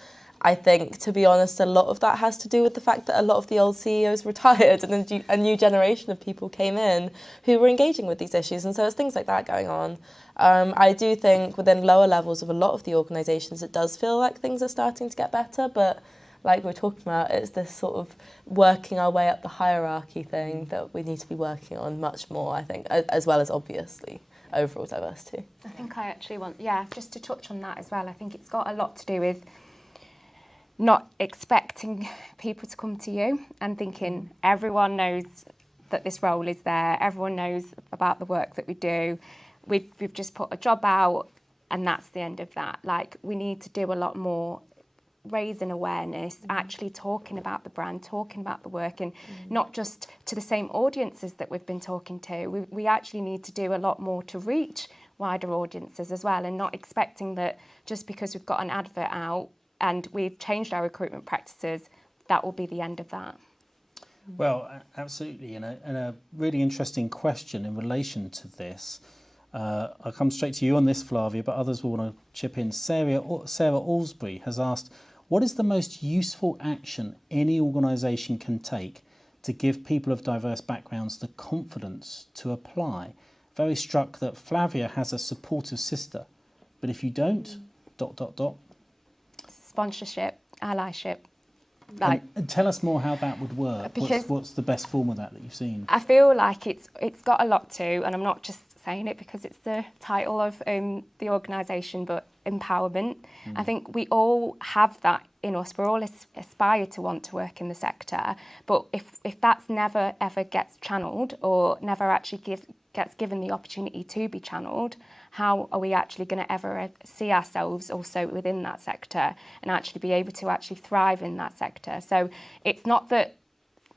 I think, to be honest, a lot of that has to do with the fact that a lot of the old CEOs retired and a new generation of people came in who were engaging with these issues, and so it's things like that going on. I do think within lower levels of a lot of the organisations it does feel like things are starting to get better, but like we're talking about, it's this sort of working our way up the hierarchy thing that we need to be working on much more, I think, as well as obviously overall diversity. I think I actually want, just to touch on that as well, I think it's got a lot to do with not expecting people to come to you and thinking everyone knows that this role is there, everyone knows about the work that we do, we've just put a job out and that's the end of that. Like, we need to do a lot more raising awareness, actually talking about the brand, talking about the work, and not just to the same audiences that we've been talking to. We actually need to do a lot more to reach wider audiences as well, and not expecting that just because we've got an advert out and we've changed our recruitment practices, that will be the end of that. Well, absolutely, and a really interesting question in relation to this. I'll come straight to you on this, Flavia, but others will want to chip in. Sarah Alsbury has asked, what is the most useful action any organisation can take to give people of diverse backgrounds the confidence to apply? Very struck that Flavia has a supportive sister, but if you don't, ... Sponsorship, allyship. And tell us more how that would work. What's the best form of that you've seen? I feel like it's got a lot to, and I'm not just saying it because it's the title of the organisation, but empowerment. I think we all have that in us. We're all aspire to want to work in the sector, but if that's never ever gets channelled or never actually gets given the opportunity to be channelled, how are we actually going to ever see ourselves also within that sector and actually be able to actually thrive in that sector? So it's not that,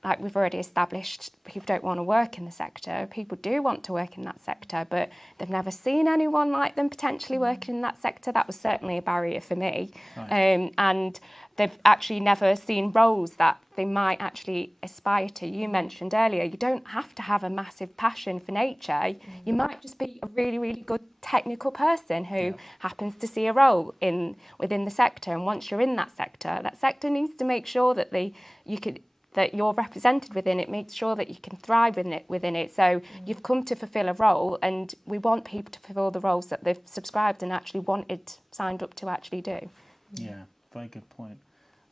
like we've already established, people don't want to work in the sector. People do want to work in that sector, but they've never seen anyone like them potentially working in that sector. That was certainly a barrier for me. Right. And they've actually never seen roles that they might actually aspire to. You mentioned earlier, you don't have to have a massive passion for nature. You might just be a really, really good technical person who happens to see a role within the sector. And once you're in that sector needs to make sure that that you're represented within it, make sure that you can thrive within it. So you've come to fulfil a role, and we want people to fulfil the roles that they've subscribed and actually signed up to actually do. Yeah, very good point.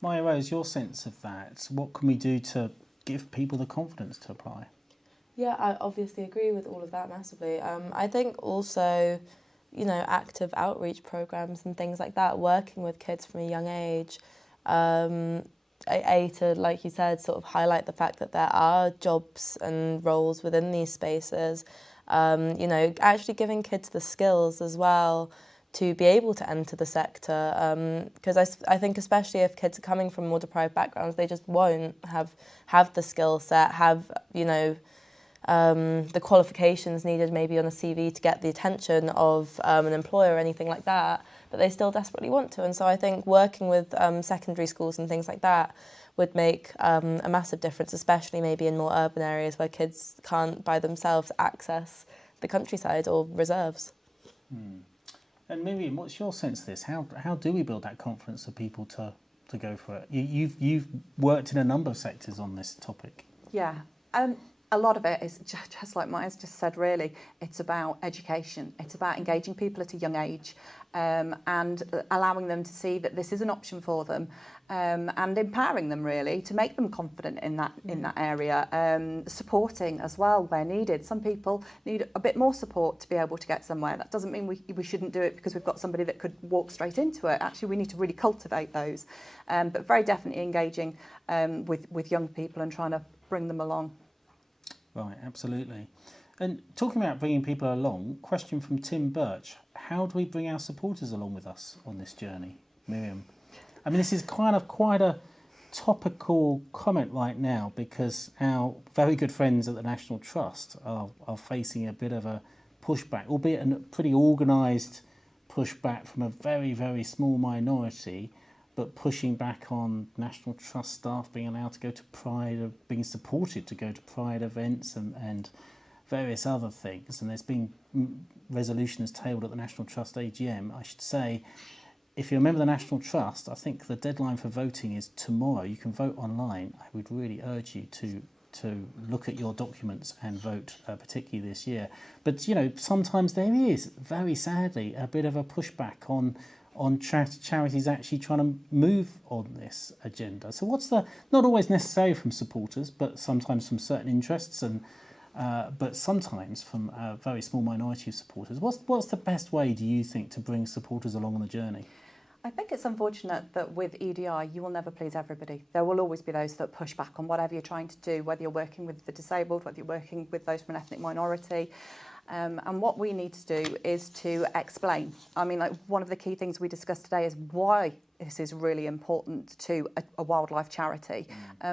Mya-Rose, your sense of that, what can we do to give people the confidence to apply? Yeah, I obviously agree with all of that massively. I think also, active outreach programs and things like that, working with kids from a young age, to, like you said, sort of highlight the fact that there are jobs and roles within these spaces, actually giving kids the skills as well to be able to enter the sector, because I think especially if kids are coming from more deprived backgrounds, they just won't have the skill set, have the qualifications needed maybe on a CV to get the attention of an employer or anything like that, but they still desperately want to. And so I think working with secondary schools and things like that would make a massive difference, especially maybe in more urban areas where kids can't by themselves access the countryside or reserves. And Miriam, what's your sense of this? How do we build that confidence for people to go for it? You've worked in a number of sectors on this topic. Yeah. A lot of it is just like Maya's just said, really. It's about education. It's about engaging people at a young age and allowing them to see that this is an option for them, and empowering them really to make them confident in that area. Supporting as well where needed. Some people need a bit more support to be able to get somewhere. That doesn't mean we shouldn't do it because we've got somebody that could walk straight into it. Actually, we need to really cultivate those. But very definitely engaging with young people and trying to bring them along. Right, absolutely. And talking about bringing people along, question from Tim Birch. How do we bring our supporters along with us on this journey? Miriam? I mean, this is kind of quite a topical comment right now because our very good friends at the National Trust are facing a bit of a pushback, albeit a pretty organised pushback from a very, very small minority, but pushing back on National Trust staff being allowed to go to Pride, being supported to go to Pride events and various other things. And there's been resolutions tabled at the National Trust AGM. I should say, if you remember the National Trust, I think the deadline for voting is tomorrow. You can vote online. I would really urge you to look at your documents and vote, particularly this year. But, sometimes there is, very sadly, a bit of a pushback on on charities actually trying to move on this agenda. So what's the, not always necessary from supporters, but sometimes from certain interests, and but sometimes from a very small minority of supporters. What's the best way, do you think, to bring supporters along on the journey? I think it's unfortunate that with EDI you will never please everybody. There will always be those that push back on whatever you're trying to do, whether you're working with the disabled, whether you're working with those from an ethnic minority. And what we need to do is to explain. I mean, like, one of the key things we discussed today is why this is really important to a wildlife charity,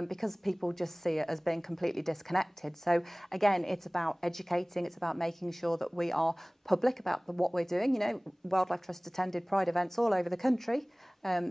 because people just see it as being completely disconnected. So again, it's about educating, it's about making sure that we are public about what we're doing. You know, Wildlife Trust attended Pride events all over the country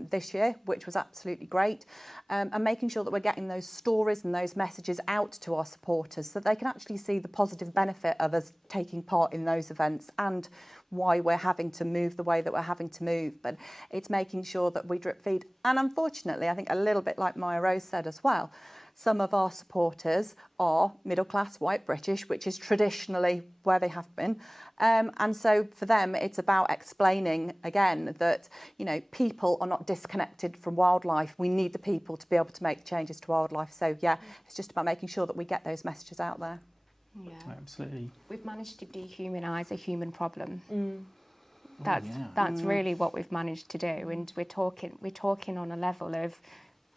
this year, which was absolutely great, and making sure that we're getting those stories and those messages out to our supporters so that they can actually see the positive benefit of us taking part in those events and why we're having to move the way that we're having to move. But it's making sure that we drip feed. And unfortunately, I think a little bit like Mya-Rose said as well, some of our supporters are middle class white British, which is traditionally where they have been. And so for them, it's about explaining again that, you know, people are not disconnected from wildlife. We need the people to be able to make changes to wildlife. So yeah, it's just about making sure that we get those messages out there. Yeah, absolutely. We've managed to dehumanise a human problem. That's really what we've managed to do, and we're talking on a level of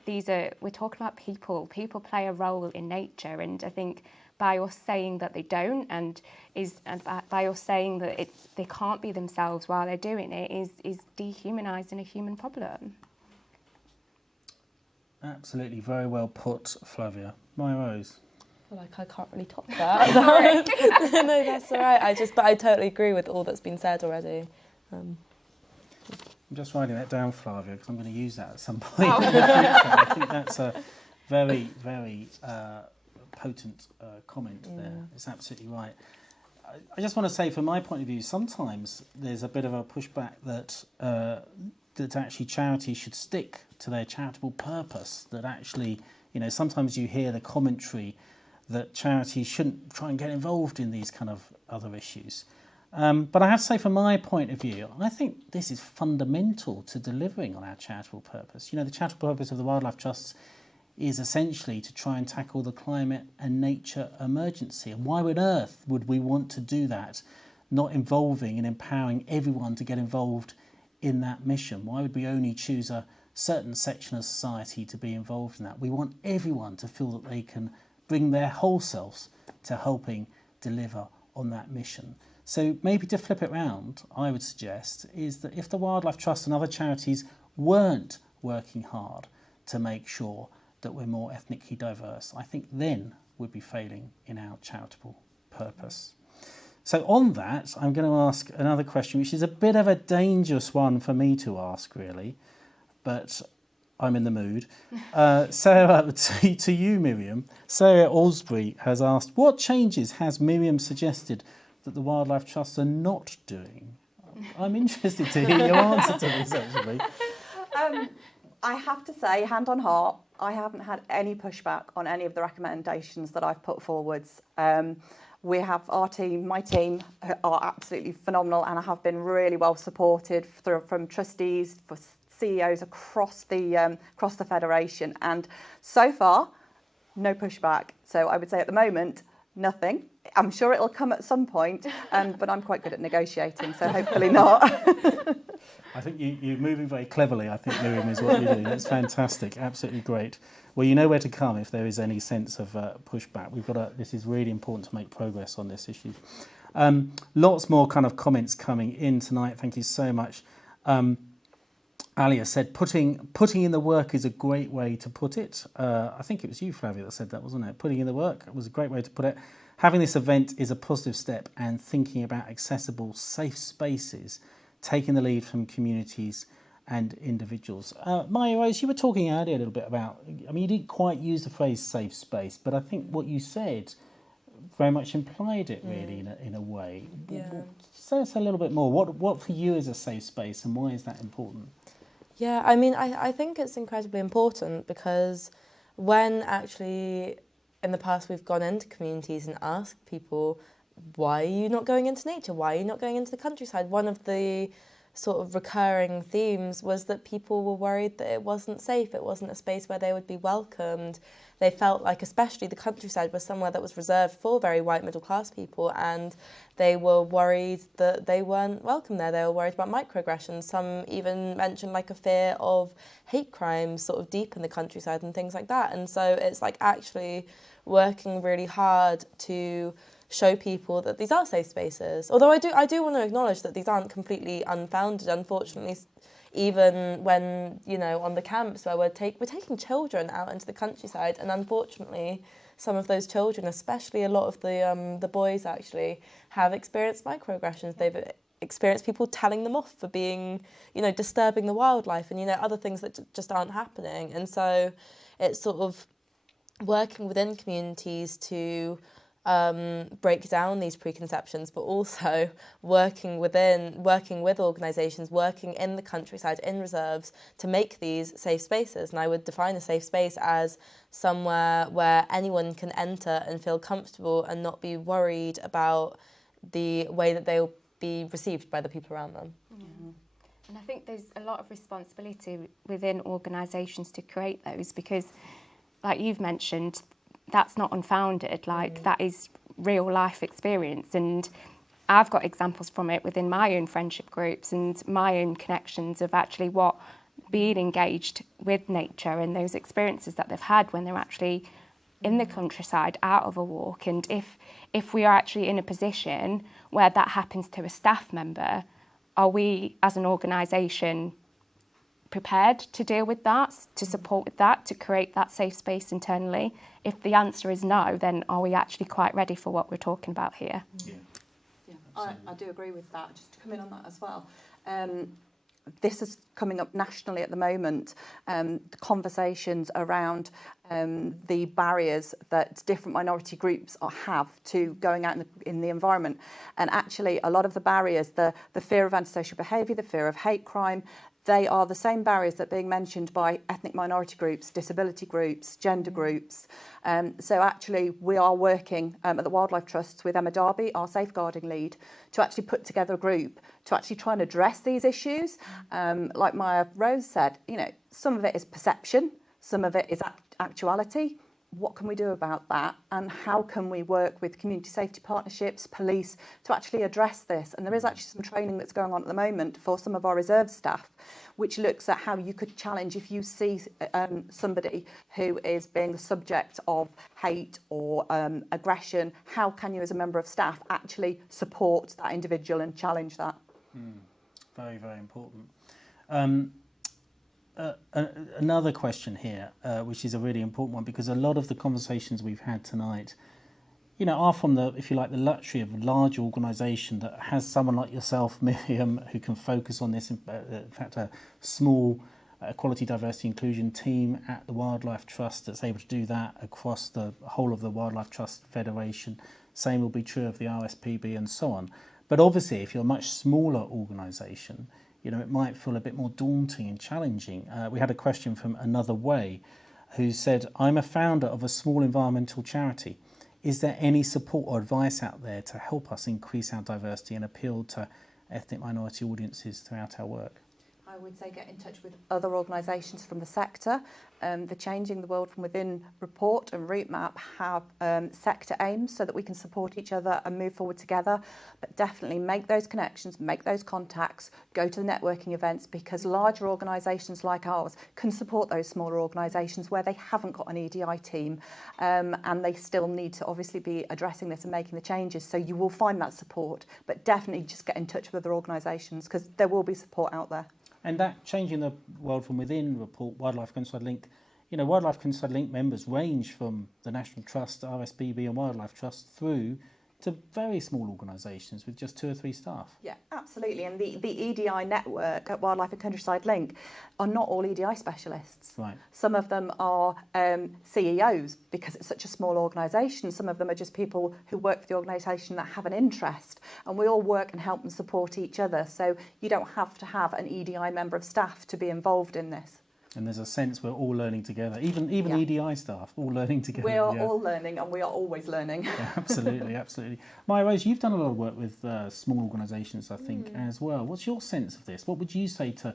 we're talking about people. People play a role in nature, and I think by us saying that they don't, and by us saying that they can't be themselves while they're doing it, is dehumanising a human problem. Absolutely, very well put, Flavia. Mya-Rose. Like, I can't really top that. Sorry. No, that's all right. But I totally agree with all that's been said already. I'm just writing that down, Flavia, because I'm going to use that at some point. I think that's a very, very potent comment there. It's absolutely right. I just want to say, from my point of view, sometimes there's a bit of a pushback that actually charities should stick to their charitable purpose, that actually, you know, sometimes you hear the commentary that charities shouldn't try and get involved in these kind of other issues. But I have to say, from my point of view, I think this is fundamental to delivering on our charitable purpose. You know, the charitable purpose of the Wildlife Trusts is essentially to try and tackle the climate and nature emergency. And why on earth would we want to do that, not involving and empowering everyone to get involved in that mission? Why would we only choose a certain section of society to be involved in that? We want everyone to feel that they can bring their whole selves to helping deliver on that mission. So maybe to flip it round, I would suggest, is that if the Wildlife Trust and other charities weren't working hard to make sure that we're more ethnically diverse, I think then we'd be failing in our charitable purpose. So on that, I'm going to ask another question, which is a bit of a dangerous one for me to ask, really, but I'm in the mood. Sarah, to you, Miriam. Sarah Alsbury has asked, what changes has Miriam suggested that the Wildlife Trusts are not doing? I'm interested to hear your answer to this, actually. I have to say, hand on heart, I haven't had any pushback on any of the recommendations that I've put forwards. We have our team, my team, are absolutely phenomenal and have been really well supported from trustees, for CEOs across the federation, and so far, no pushback. So I would say at the moment, nothing. I'm sure it'll come at some point, but I'm quite good at negotiating, so hopefully not. I think you're moving very cleverly, I think, Miriam, is what you're doing. That's fantastic, absolutely great. Well, you know where to come if there is any sense of pushback. This is really important to make progress on this issue. Lots more kind of comments coming in tonight. Thank you so much. Alia said, putting in the work is a great way to put it. I think it was you, Flavia, that said that, wasn't it? Putting in the work was a great way to put it. Having this event is a positive step, and thinking about accessible, safe spaces, taking the lead from communities and individuals. Mya-Rose, you were talking earlier a little bit about, I mean, you didn't quite use the phrase safe space, but I think what you said very much implied it, really, in a way. Yeah. Say us a little bit more. What for you is a safe space, and why is that important? Yeah, I mean, I think it's incredibly important because when actually in the past we've gone into communities and asked people, why are you not going into nature? Why are you not going into the countryside? One of the sort of recurring themes was that people were worried that it wasn't safe, it wasn't a space where they would be welcomed. They felt like especially the countryside was somewhere that was reserved for very white middle class people, and they were worried that they weren't welcome there. They were worried about microaggressions. Some even mentioned like a fear of hate crimes sort of deep in the countryside and things like that. And so it's like actually working really hard to show people that these are safe spaces. Although I do want to acknowledge that these aren't completely unfounded, unfortunately. Even when, you know, on the camps where we're taking children out into the countryside, and unfortunately some of those children, especially a lot of the boys actually, have experienced microaggressions. They've experienced people telling them off for being, you know, disturbing the wildlife and, you know, other things that just aren't happening. And so it's sort of working within communities to break down these preconceptions, but also working with organisations, working in the countryside, in reserves, to make these safe spaces. And I would define a safe space as somewhere where anyone can enter and feel comfortable and not be worried about the way that they'll be received by the people around them. Mm-hmm. And I think there's a lot of responsibility within organisations to create those, because, like you've mentioned, that's not unfounded, like that is real life experience. And I've got examples from it within my own friendship groups and my own connections of actually what being engaged with nature and those experiences that they've had when they're actually in the countryside out of a walk. And if we are actually in a position where that happens to a staff member, are we as an organisation prepared to deal with that, to support with that, to create that safe space internally? If the answer is no, then are we actually quite ready for what we're talking about here? Yeah, I do agree with that. Just to come in on that as well. This is coming up nationally at the moment, the conversations around the barriers that different minority groups have to going out in the environment. And actually, a lot of the barriers, the fear of antisocial behaviour, the fear of hate crime, they are the same barriers that are being mentioned by ethnic minority groups, disability groups, gender groups. So actually we are working at the Wildlife Trusts with Emma Darby, our safeguarding lead, to actually put together a group to actually try and address these issues. Like Mya-Rose said, you know, some of it is perception, some of it is actuality. What can we do about that, and how can we work with community safety partnerships, police, to actually address this? And there is actually some training that's going on at the moment for some of our reserve staff, which looks at how you could challenge if you see somebody who is being the subject of hate or aggression, how can you as a member of staff actually support that individual and challenge that? Very, very important. Another question here, which is a really important one, because a lot of the conversations we've had tonight, you know, are from the, if you like, the luxury of a large organisation that has someone like yourself, Miriam, who can focus on this. In fact, a small equality, diversity, inclusion team at the Wildlife Trust that's able to do that across the whole of the Wildlife Trust Federation. Same will be true of the RSPB and so on. But obviously, if you're a much smaller organisation, you know, it might feel a bit more daunting and challenging. We had a question from Another Way, who said, I'm a founder of a small environmental charity. Is there any support or advice out there to help us increase our diversity and appeal to ethnic minority audiences throughout our work? I would say get in touch with other organisations from the sector. The Changing the World from Within report and route map have sector aims so that we can support each other and move forward together. But definitely make those connections, make those contacts, go to the networking events, because larger organisations like ours can support those smaller organisations where they haven't got an EDI team, and they still need to obviously be addressing this and making the changes. So you will find that support, but definitely just get in touch with other organisations, because there will be support out there. And that Changing the World from Within report, Wildlife Countryside Link, you know, Wildlife Countryside Link members range from the National Trust, RSPB and Wildlife Trust through to very small organisations with just 2 or 3 staff. Yeah, absolutely. And the EDI network at Wildlife and Countryside Link are not all EDI specialists. Right. Some of them are CEOs, because it's such a small organisation. Some of them are just people who work for the organisation that have an interest. And we all work and help and support each other. So you don't have to have an EDI member of staff to be involved in this. And there's a sense we're all learning together, even EDI staff, all learning together. We are all learning, and we are always learning. Yeah, absolutely, absolutely. Mya-Rose, you've done a lot of work with small organisations, I think, as well. What's your sense of this? What would you say to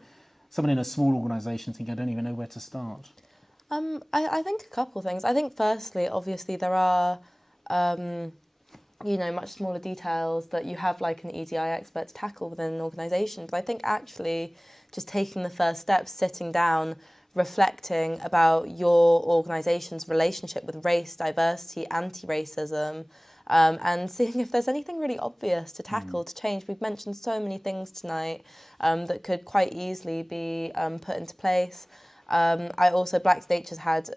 someone in a small organisation thinking, I don't even know where to start? I think a couple of things. I think firstly, obviously, there are, much smaller details that you have like an EDI expert to tackle within an organisation. But I think actually just taking the first steps, sitting down, reflecting about your organisation's relationship with race, diversity, anti-racism, and seeing if there's anything really obvious to tackle, to change. We've mentioned so many things tonight that could quite easily be put into place. Black's Nature's had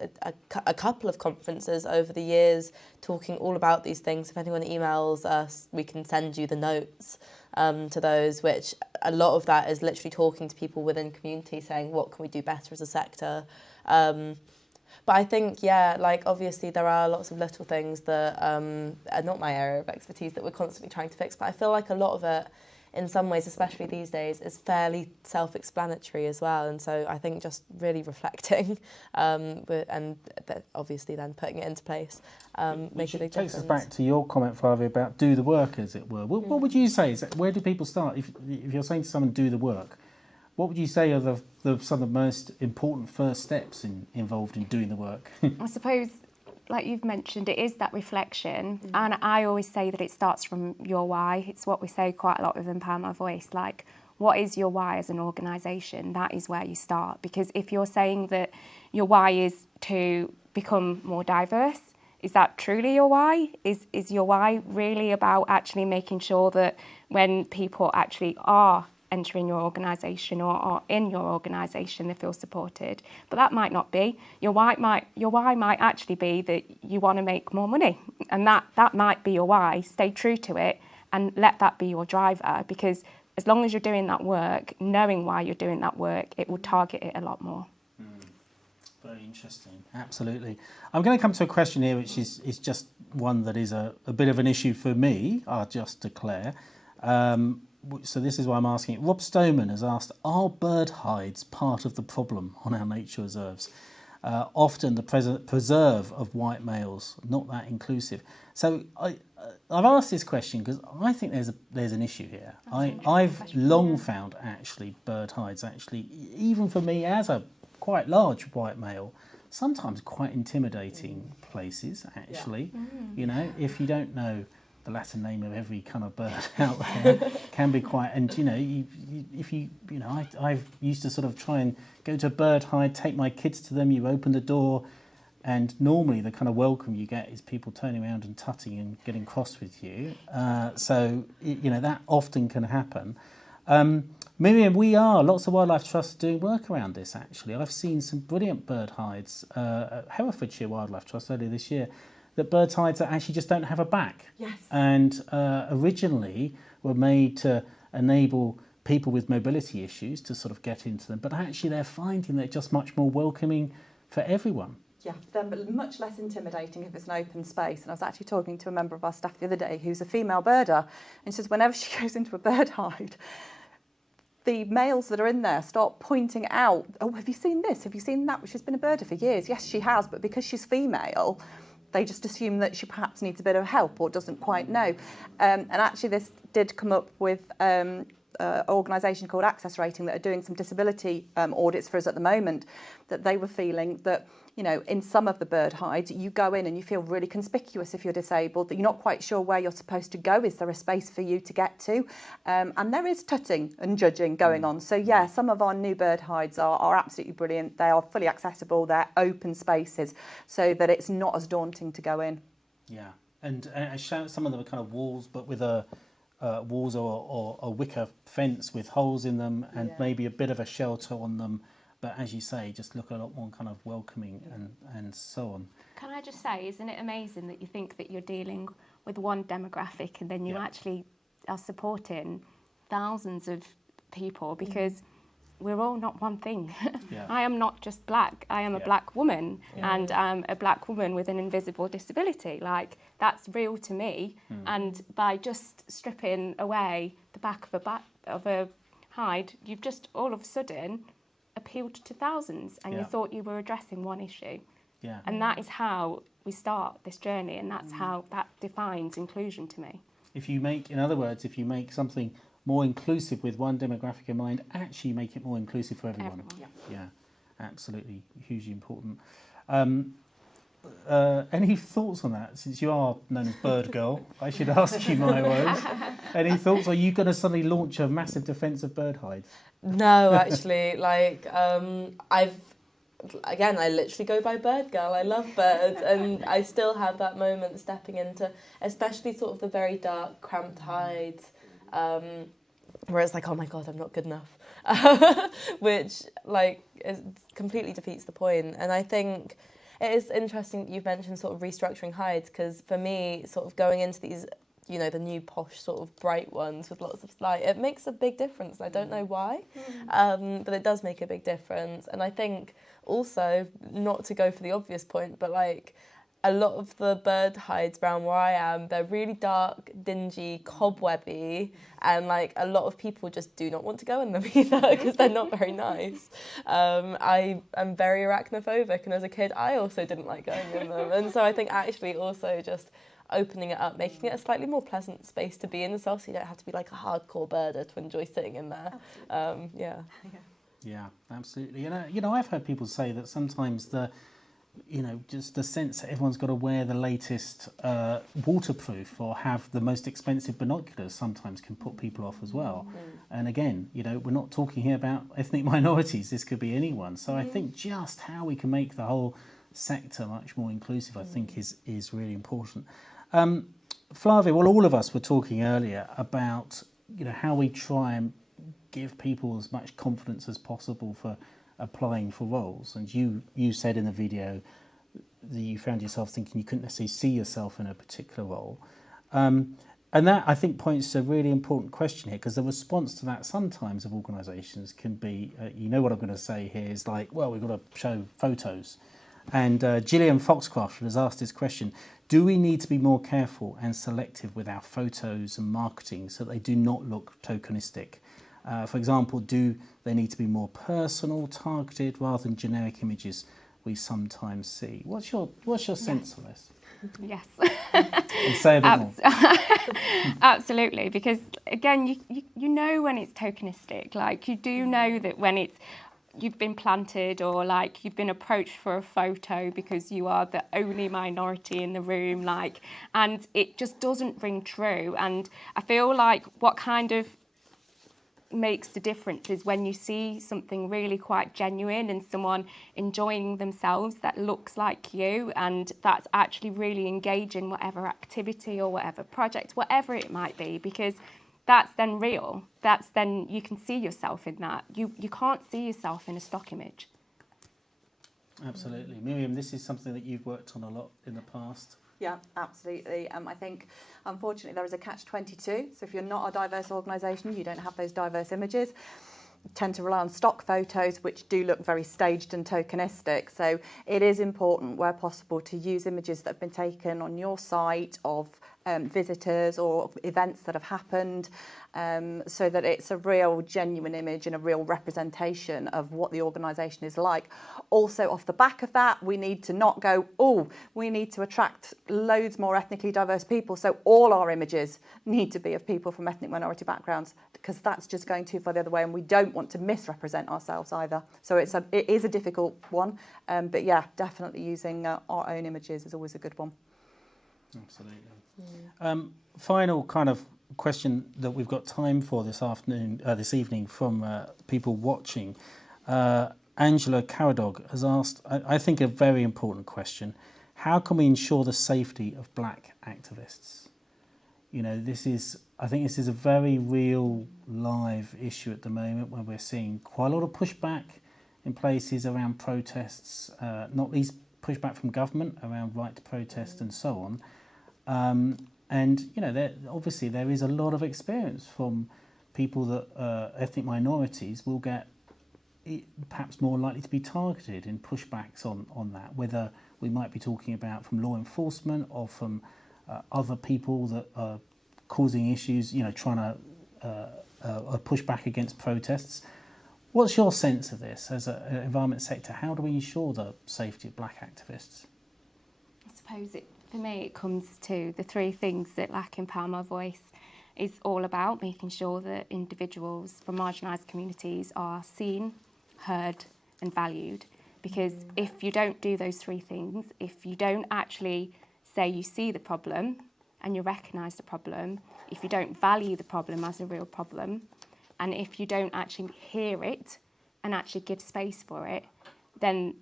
a couple of conferences over the years talking all about these things. If anyone emails us, we can send you the notes to those, which a lot of that is literally talking to people within community saying, what can we do better as a sector? But I think, obviously there are lots of little things that are not my area of expertise that we're constantly trying to fix. But I feel like a lot of it, in some ways, especially these days, is fairly self-explanatory as well. And so I think just really reflecting and obviously then putting it into place makes a big difference. Takes us back to your comment, Flavia, about do the work, as it were. What would you say? Where do people start? If you're saying to someone, do the work, what would you say are some of the most important first steps involved in doing the work? I suppose, like you've mentioned, it is that reflection. And I always say that it starts from your why. It's what we say quite a lot with Empower My Voice. Like, what is your why as an organisation? That is where you start. Because if you're saying that your why is to become more diverse, is that truly your why? Is your why really about actually making sure that when people actually are entering your organisation or are in your organisation, they feel supported? But that might not be. Your why might actually be that you want to make more money, and that might be your why. Stay true to it and let that be your driver, because as long as you're doing that work, knowing why you're doing that work, it will target it a lot more. Very interesting, absolutely. I'm going to come to a question here, which is just one that is a bit of an issue for me, I'll just declare. So this is why I'm asking it. Rob Stoneman has asked, are bird hides part of the problem on our nature reserves? Often the preserve of white males, not that inclusive. So I've asked this question because I think there's an issue here. I've long found actually bird hides, actually, even for me as a quite large white male, sometimes quite intimidating places, actually. If you don't know the Latin name of every kind of bird out there, can be quite, and I've used to sort of try and go to a bird hide, take my kids to them, you open the door, and normally the kind of welcome you get is people turning around and tutting and getting cross with you. That often can happen. Miriam, lots of wildlife trusts doing work around this, actually. I've seen some brilliant bird hides at Herefordshire Wildlife Trust earlier this year, that bird hides that actually just don't have a back. Yes. And originally were made to enable people with mobility issues to sort of get into them, but actually they're finding they're just much more welcoming for everyone. Yeah, they're much less intimidating if it's an open space. And I was actually talking to a member of our staff the other day who's a female birder, and she says whenever she goes into a bird hide, the males that are in there start pointing out, oh, have you seen this? Have you seen that? She's been a birder for years. Yes, she has, but because she's female, they just assume that she perhaps needs a bit of help or doesn't quite know. And actually this did come up with an organisation called Access Rating that are doing some disability audits for us at the moment, that they were feeling that, in some of the bird hides, you go in and you feel really conspicuous if you're disabled, that you're not quite sure where you're supposed to go. Is there a space for you to get to? And there is tutting and judging going on. So yeah, some of our new bird hides are absolutely brilliant. They are fully accessible. They're open spaces so that it's not as daunting to go in. Yeah, and some of them are kind of walls, but with walls or a wicker fence with holes in them, and maybe a bit of a shelter on them. But as you say, just look a lot more kind of welcoming and so on. Can I just say, isn't it amazing that you think that you're dealing with one demographic and then you actually are supporting thousands of people, because we're all not one thing. I am not just black, I am a black woman, and I'm a black woman with an invisible disability. Like, that's real to me. And by just stripping away the back of a hide, you've just all of a sudden appealed to thousands, and you thought you were addressing one issue. Yeah. And that is how we start this journey, and that's how that defines inclusion to me. If you make, in other words, if you make something more inclusive with one demographic in mind, actually make it more inclusive for everyone. Yeah, absolutely, hugely important. Any thoughts on that? Since you are known as BirdGirl, I should ask you, Mya-Rose. Any thoughts? Are you going to suddenly launch a massive defence of bird hides? No, actually, like I literally go by BirdGirl. I love birds, and I still have that moment stepping into, especially sort of the very dark, cramped hides, where it's like, oh my God, I'm not good enough, which like completely defeats the point. And I think it is interesting that you've mentioned sort of restructuring hides, because for me, sort of going into these, you know, the new posh sort of bright ones with lots of light, it makes a big difference. I don't know why, but it does make a big difference. And I think also, not to go for the obvious point, but like a lot of the bird hides around where I am, they're really dark, dingy, cobwebby, and like a lot of people just do not want to go in them either because they're not very nice. I am very arachnophobic, and as a kid I also didn't like going in them, and so I think actually also just opening it up, making it a slightly more pleasant space to be in as well, so you don't have to be like a hardcore birder to enjoy sitting in there. Yeah, absolutely. And you know, I've heard people say that sometimes just the sense that everyone's got to wear the latest waterproof or have the most expensive binoculars sometimes can put people off as well. And again, you know, we're not talking here about ethnic minorities. This could be anyone. So I think just how we can make the whole sector much more inclusive, I think, is really important. Flavia, well, all of us were talking earlier about, you know, how we try and give people as much confidence as possible for applying for roles. And you said in the video that you found yourself thinking you couldn't necessarily see yourself in a particular role. And that, I think, points to a really important question here, because the response to that sometimes of organisations can be, you know what I'm going to say here, is like, well, we've got to show photos. And Gillian Foxcroft has asked this question: do we need to be more careful and selective with our photos and marketing so they do not look tokenistic? For example, do they need to be more personal, targeted, rather than generic images we sometimes see? What's your sense on this? Yes. And say a bit more. Absolutely, because again, you know when it's tokenistic. Like, you do know that when you've been planted, or like you've been approached for a photo because you are the only minority in the room, like, and it just doesn't ring true. And I feel like what kind of makes the difference is when you see something really quite genuine and someone enjoying themselves that looks like you, and that's actually really engaging whatever activity or whatever project, whatever it might be, because that's then real. That's then you can see yourself in that. You can't see yourself in a stock image. Absolutely. Miriam, this is something that you've worked on a lot in the past. Yeah, absolutely. I think, unfortunately, there is a catch-22. So if you're not a diverse organisation, you don't have those diverse images. You tend to rely on stock photos, which do look very staged and tokenistic. So it is important, where possible, to use images that have been taken on your site of visitors or events that have happened, so that it's a real genuine image and a real representation of what the organisation is like. Also, off the back of that, we need to not go, oh, we need to attract loads more ethnically diverse people, so all our images need to be of people from ethnic minority backgrounds, because that's just going too far the other way, and we don't want to misrepresent ourselves either. So it is a difficult one, but yeah, definitely using our own images is always a good one. Absolutely. Final kind of question that we've got time for this evening from people watching. Angela Caradog has asked, I think, a very important question: how can we ensure the safety of black activists? You know, I think this is a very real, live issue at the moment, where we're seeing quite a lot of pushback in places around protests, not least pushback from government around right to protest and so on. And, you know, obviously there is a lot of experience from people that ethnic minorities will get perhaps more likely to be targeted in pushbacks on that, whether we might be talking about from law enforcement or from other people that are causing issues, you know, trying to push back against protests. What's your sense of this as an environment sector? How do we ensure the safety of black activists? I suppose for me it comes to the three things that lack Empower My Voice is all about, making sure that individuals from marginalised communities are seen, heard and valued. Because if you don't do those three things, if you don't actually say you see the problem and you recognise the problem, if you don't value the problem as a real problem, and if you don't actually hear it and actually give space for it, then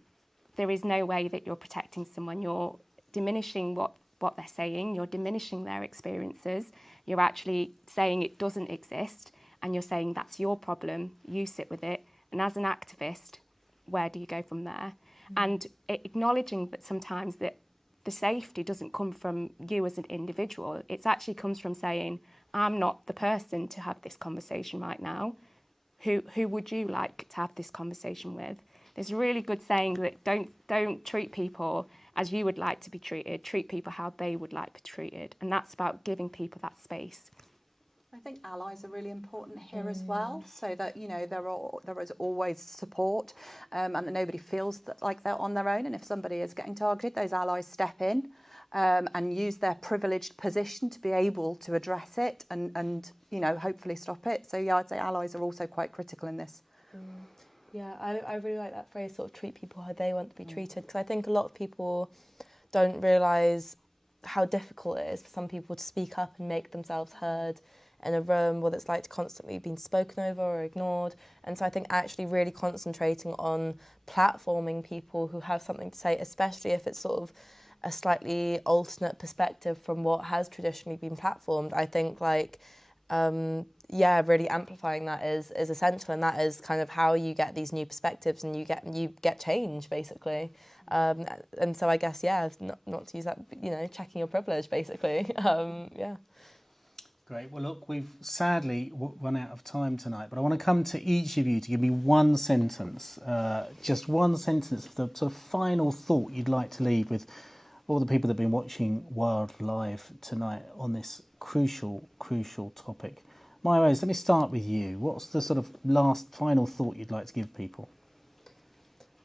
there is no way that you're protecting someone. You're diminishing what they're saying, you're diminishing their experiences, you're actually saying it doesn't exist, and you're saying that's your problem, you sit with it, and as an activist, where do you go from there? And acknowledging that sometimes that the safety doesn't come from you as an individual, it actually comes from saying, I'm not the person to have this conversation right now. Who would you like to have this conversation with? There's a really good saying that don't treat people as you would like to be treated, treat people how they would like to be treated. And that's about giving people that space. I think allies are really important here as well, so that, you know, there is always support, and that nobody feels like they're on their own. And if somebody is getting targeted, those allies step in and use their privileged position to be able to address it and you know, hopefully stop it. So yeah, I'd say allies are also quite critical in this. Yeah, I really like that phrase, sort of treat people how they want to be treated, because I think a lot of people don't realise how difficult it is for some people to speak up and make themselves heard in a room, what it's like to constantly being spoken over or ignored. And so I think actually really concentrating on platforming people who have something to say, especially if it's sort of a slightly alternate perspective from what has traditionally been platformed, I think like, yeah, really amplifying that is essential, and that is kind of how you get these new perspectives and you get change, basically. And so I guess, yeah, not to use that, you know, checking your privilege, basically. Yeah. Great. Well, look, we've sadly run out of time tonight, but I want to come to each of you to give me one sentence, just one sentence of the sort of final thought you'd like to leave with all the people that have been watching Wildlife tonight on this crucial topic. Mya-Rose, let me start with you. What's the sort of last final thought you'd like to give people?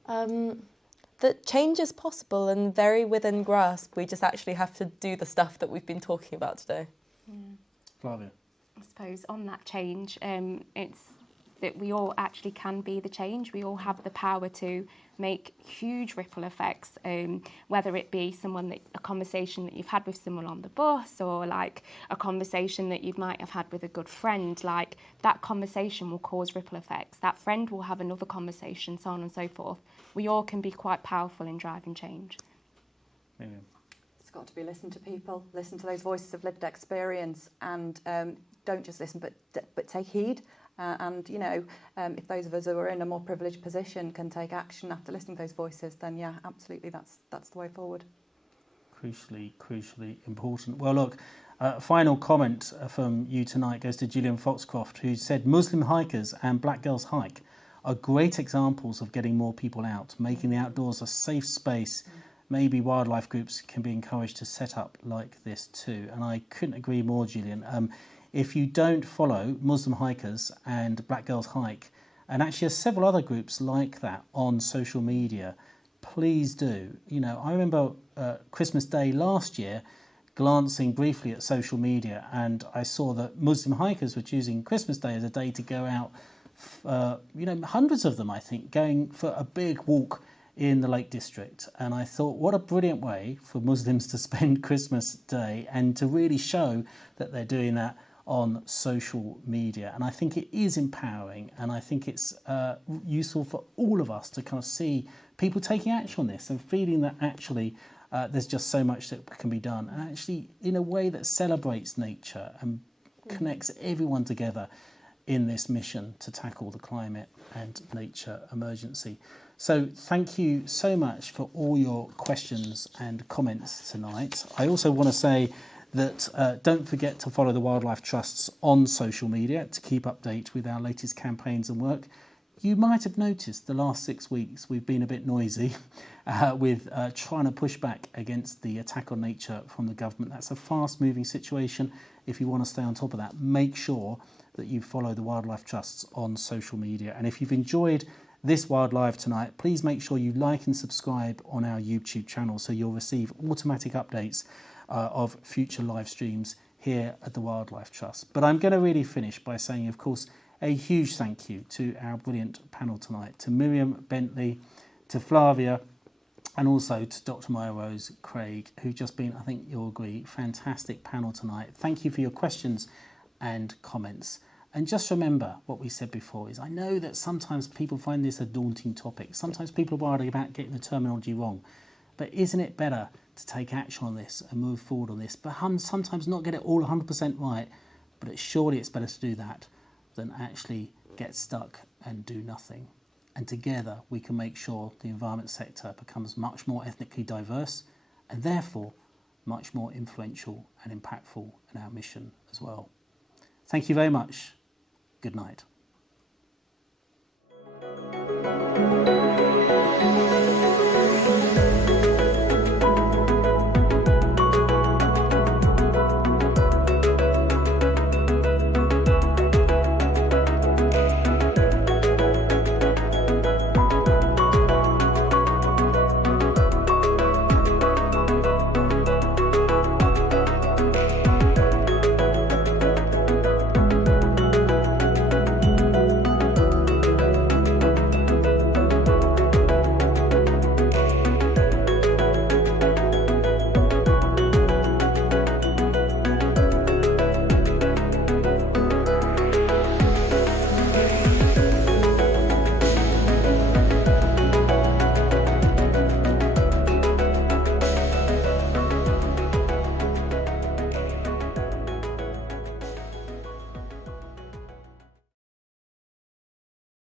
That change is possible and very within grasp. We just actually have to do the stuff that we've been talking about today. Flavia. I suppose on that change, it's that we all actually can be the change. We all have the power to make huge ripple effects, whether it be a conversation that you've had with someone on the bus, or like a conversation that you might have had with a good friend. Like that conversation will cause ripple effects. That friend will have another conversation, so on and so forth. We all can be quite powerful in driving change. Miriam. It's got to be listen to people, listen to those voices of lived experience, and don't just listen, but take heed. And you know, if those of us who are in a more privileged position can take action after listening to those voices, then yeah, absolutely, that's the way forward. Crucially important. Well, look, final comment from you tonight goes to Gillian Foxcroft, who said Muslim hikers and Black Girls Hike are great examples of getting more people out, making the outdoors a safe space. Maybe wildlife groups can be encouraged to set up like this too. And I couldn't agree more, Gillian. If you don't follow Muslim Hikers and Black Girls Hike, and actually there's several other groups like that on social media, please do. You know, I remember Christmas Day last year glancing briefly at social media, and I saw that Muslim Hikers were choosing Christmas Day as a day to go out, you know, hundreds of them, I think, going for a big walk in the Lake District. And I thought, what a brilliant way for Muslims to spend Christmas Day and to really show that they're doing that on social media. And I think it is empowering, and I think it's useful for all of us to kind of see people taking action on this and feeling that actually there's just so much that can be done, and actually in a way that celebrates nature and connects everyone together in this mission to tackle the climate and nature emergency. So thank you so much for all your questions and comments tonight. I also want to say that don't forget to follow the Wildlife Trusts on social media to keep update with our latest campaigns and work. You might have noticed the last 6 weeks we've been a bit noisy with trying to push back against the attack on nature from the government. That's a fast-moving situation. If you want to stay on top of that, make sure that you follow the Wildlife Trusts on social media. And if you've enjoyed this Wildlife tonight, please make sure you like and subscribe on our YouTube channel so you'll receive automatic updates of future live streams here at the Wildlife Trust. But I'm going to really finish by saying, of course, a huge thank you to our brilliant panel tonight, to Miriam Bentley, to Flavia, and also to Dr. Mya-Rose Craig, who've just been, I think you'll agree, fantastic panel tonight. Thank you for your questions and comments. And just remember what we said before is, I know that sometimes people find this a daunting topic. Sometimes people are worried about getting the terminology wrong. But isn't it better to take action on this and move forward on this? But sometimes not get it all 100% right, but surely it's better to do that than actually get stuck and do nothing. And together we can make sure the environment sector becomes much more ethnically diverse and therefore much more influential and impactful in our mission as well. Thank you very much. Good night.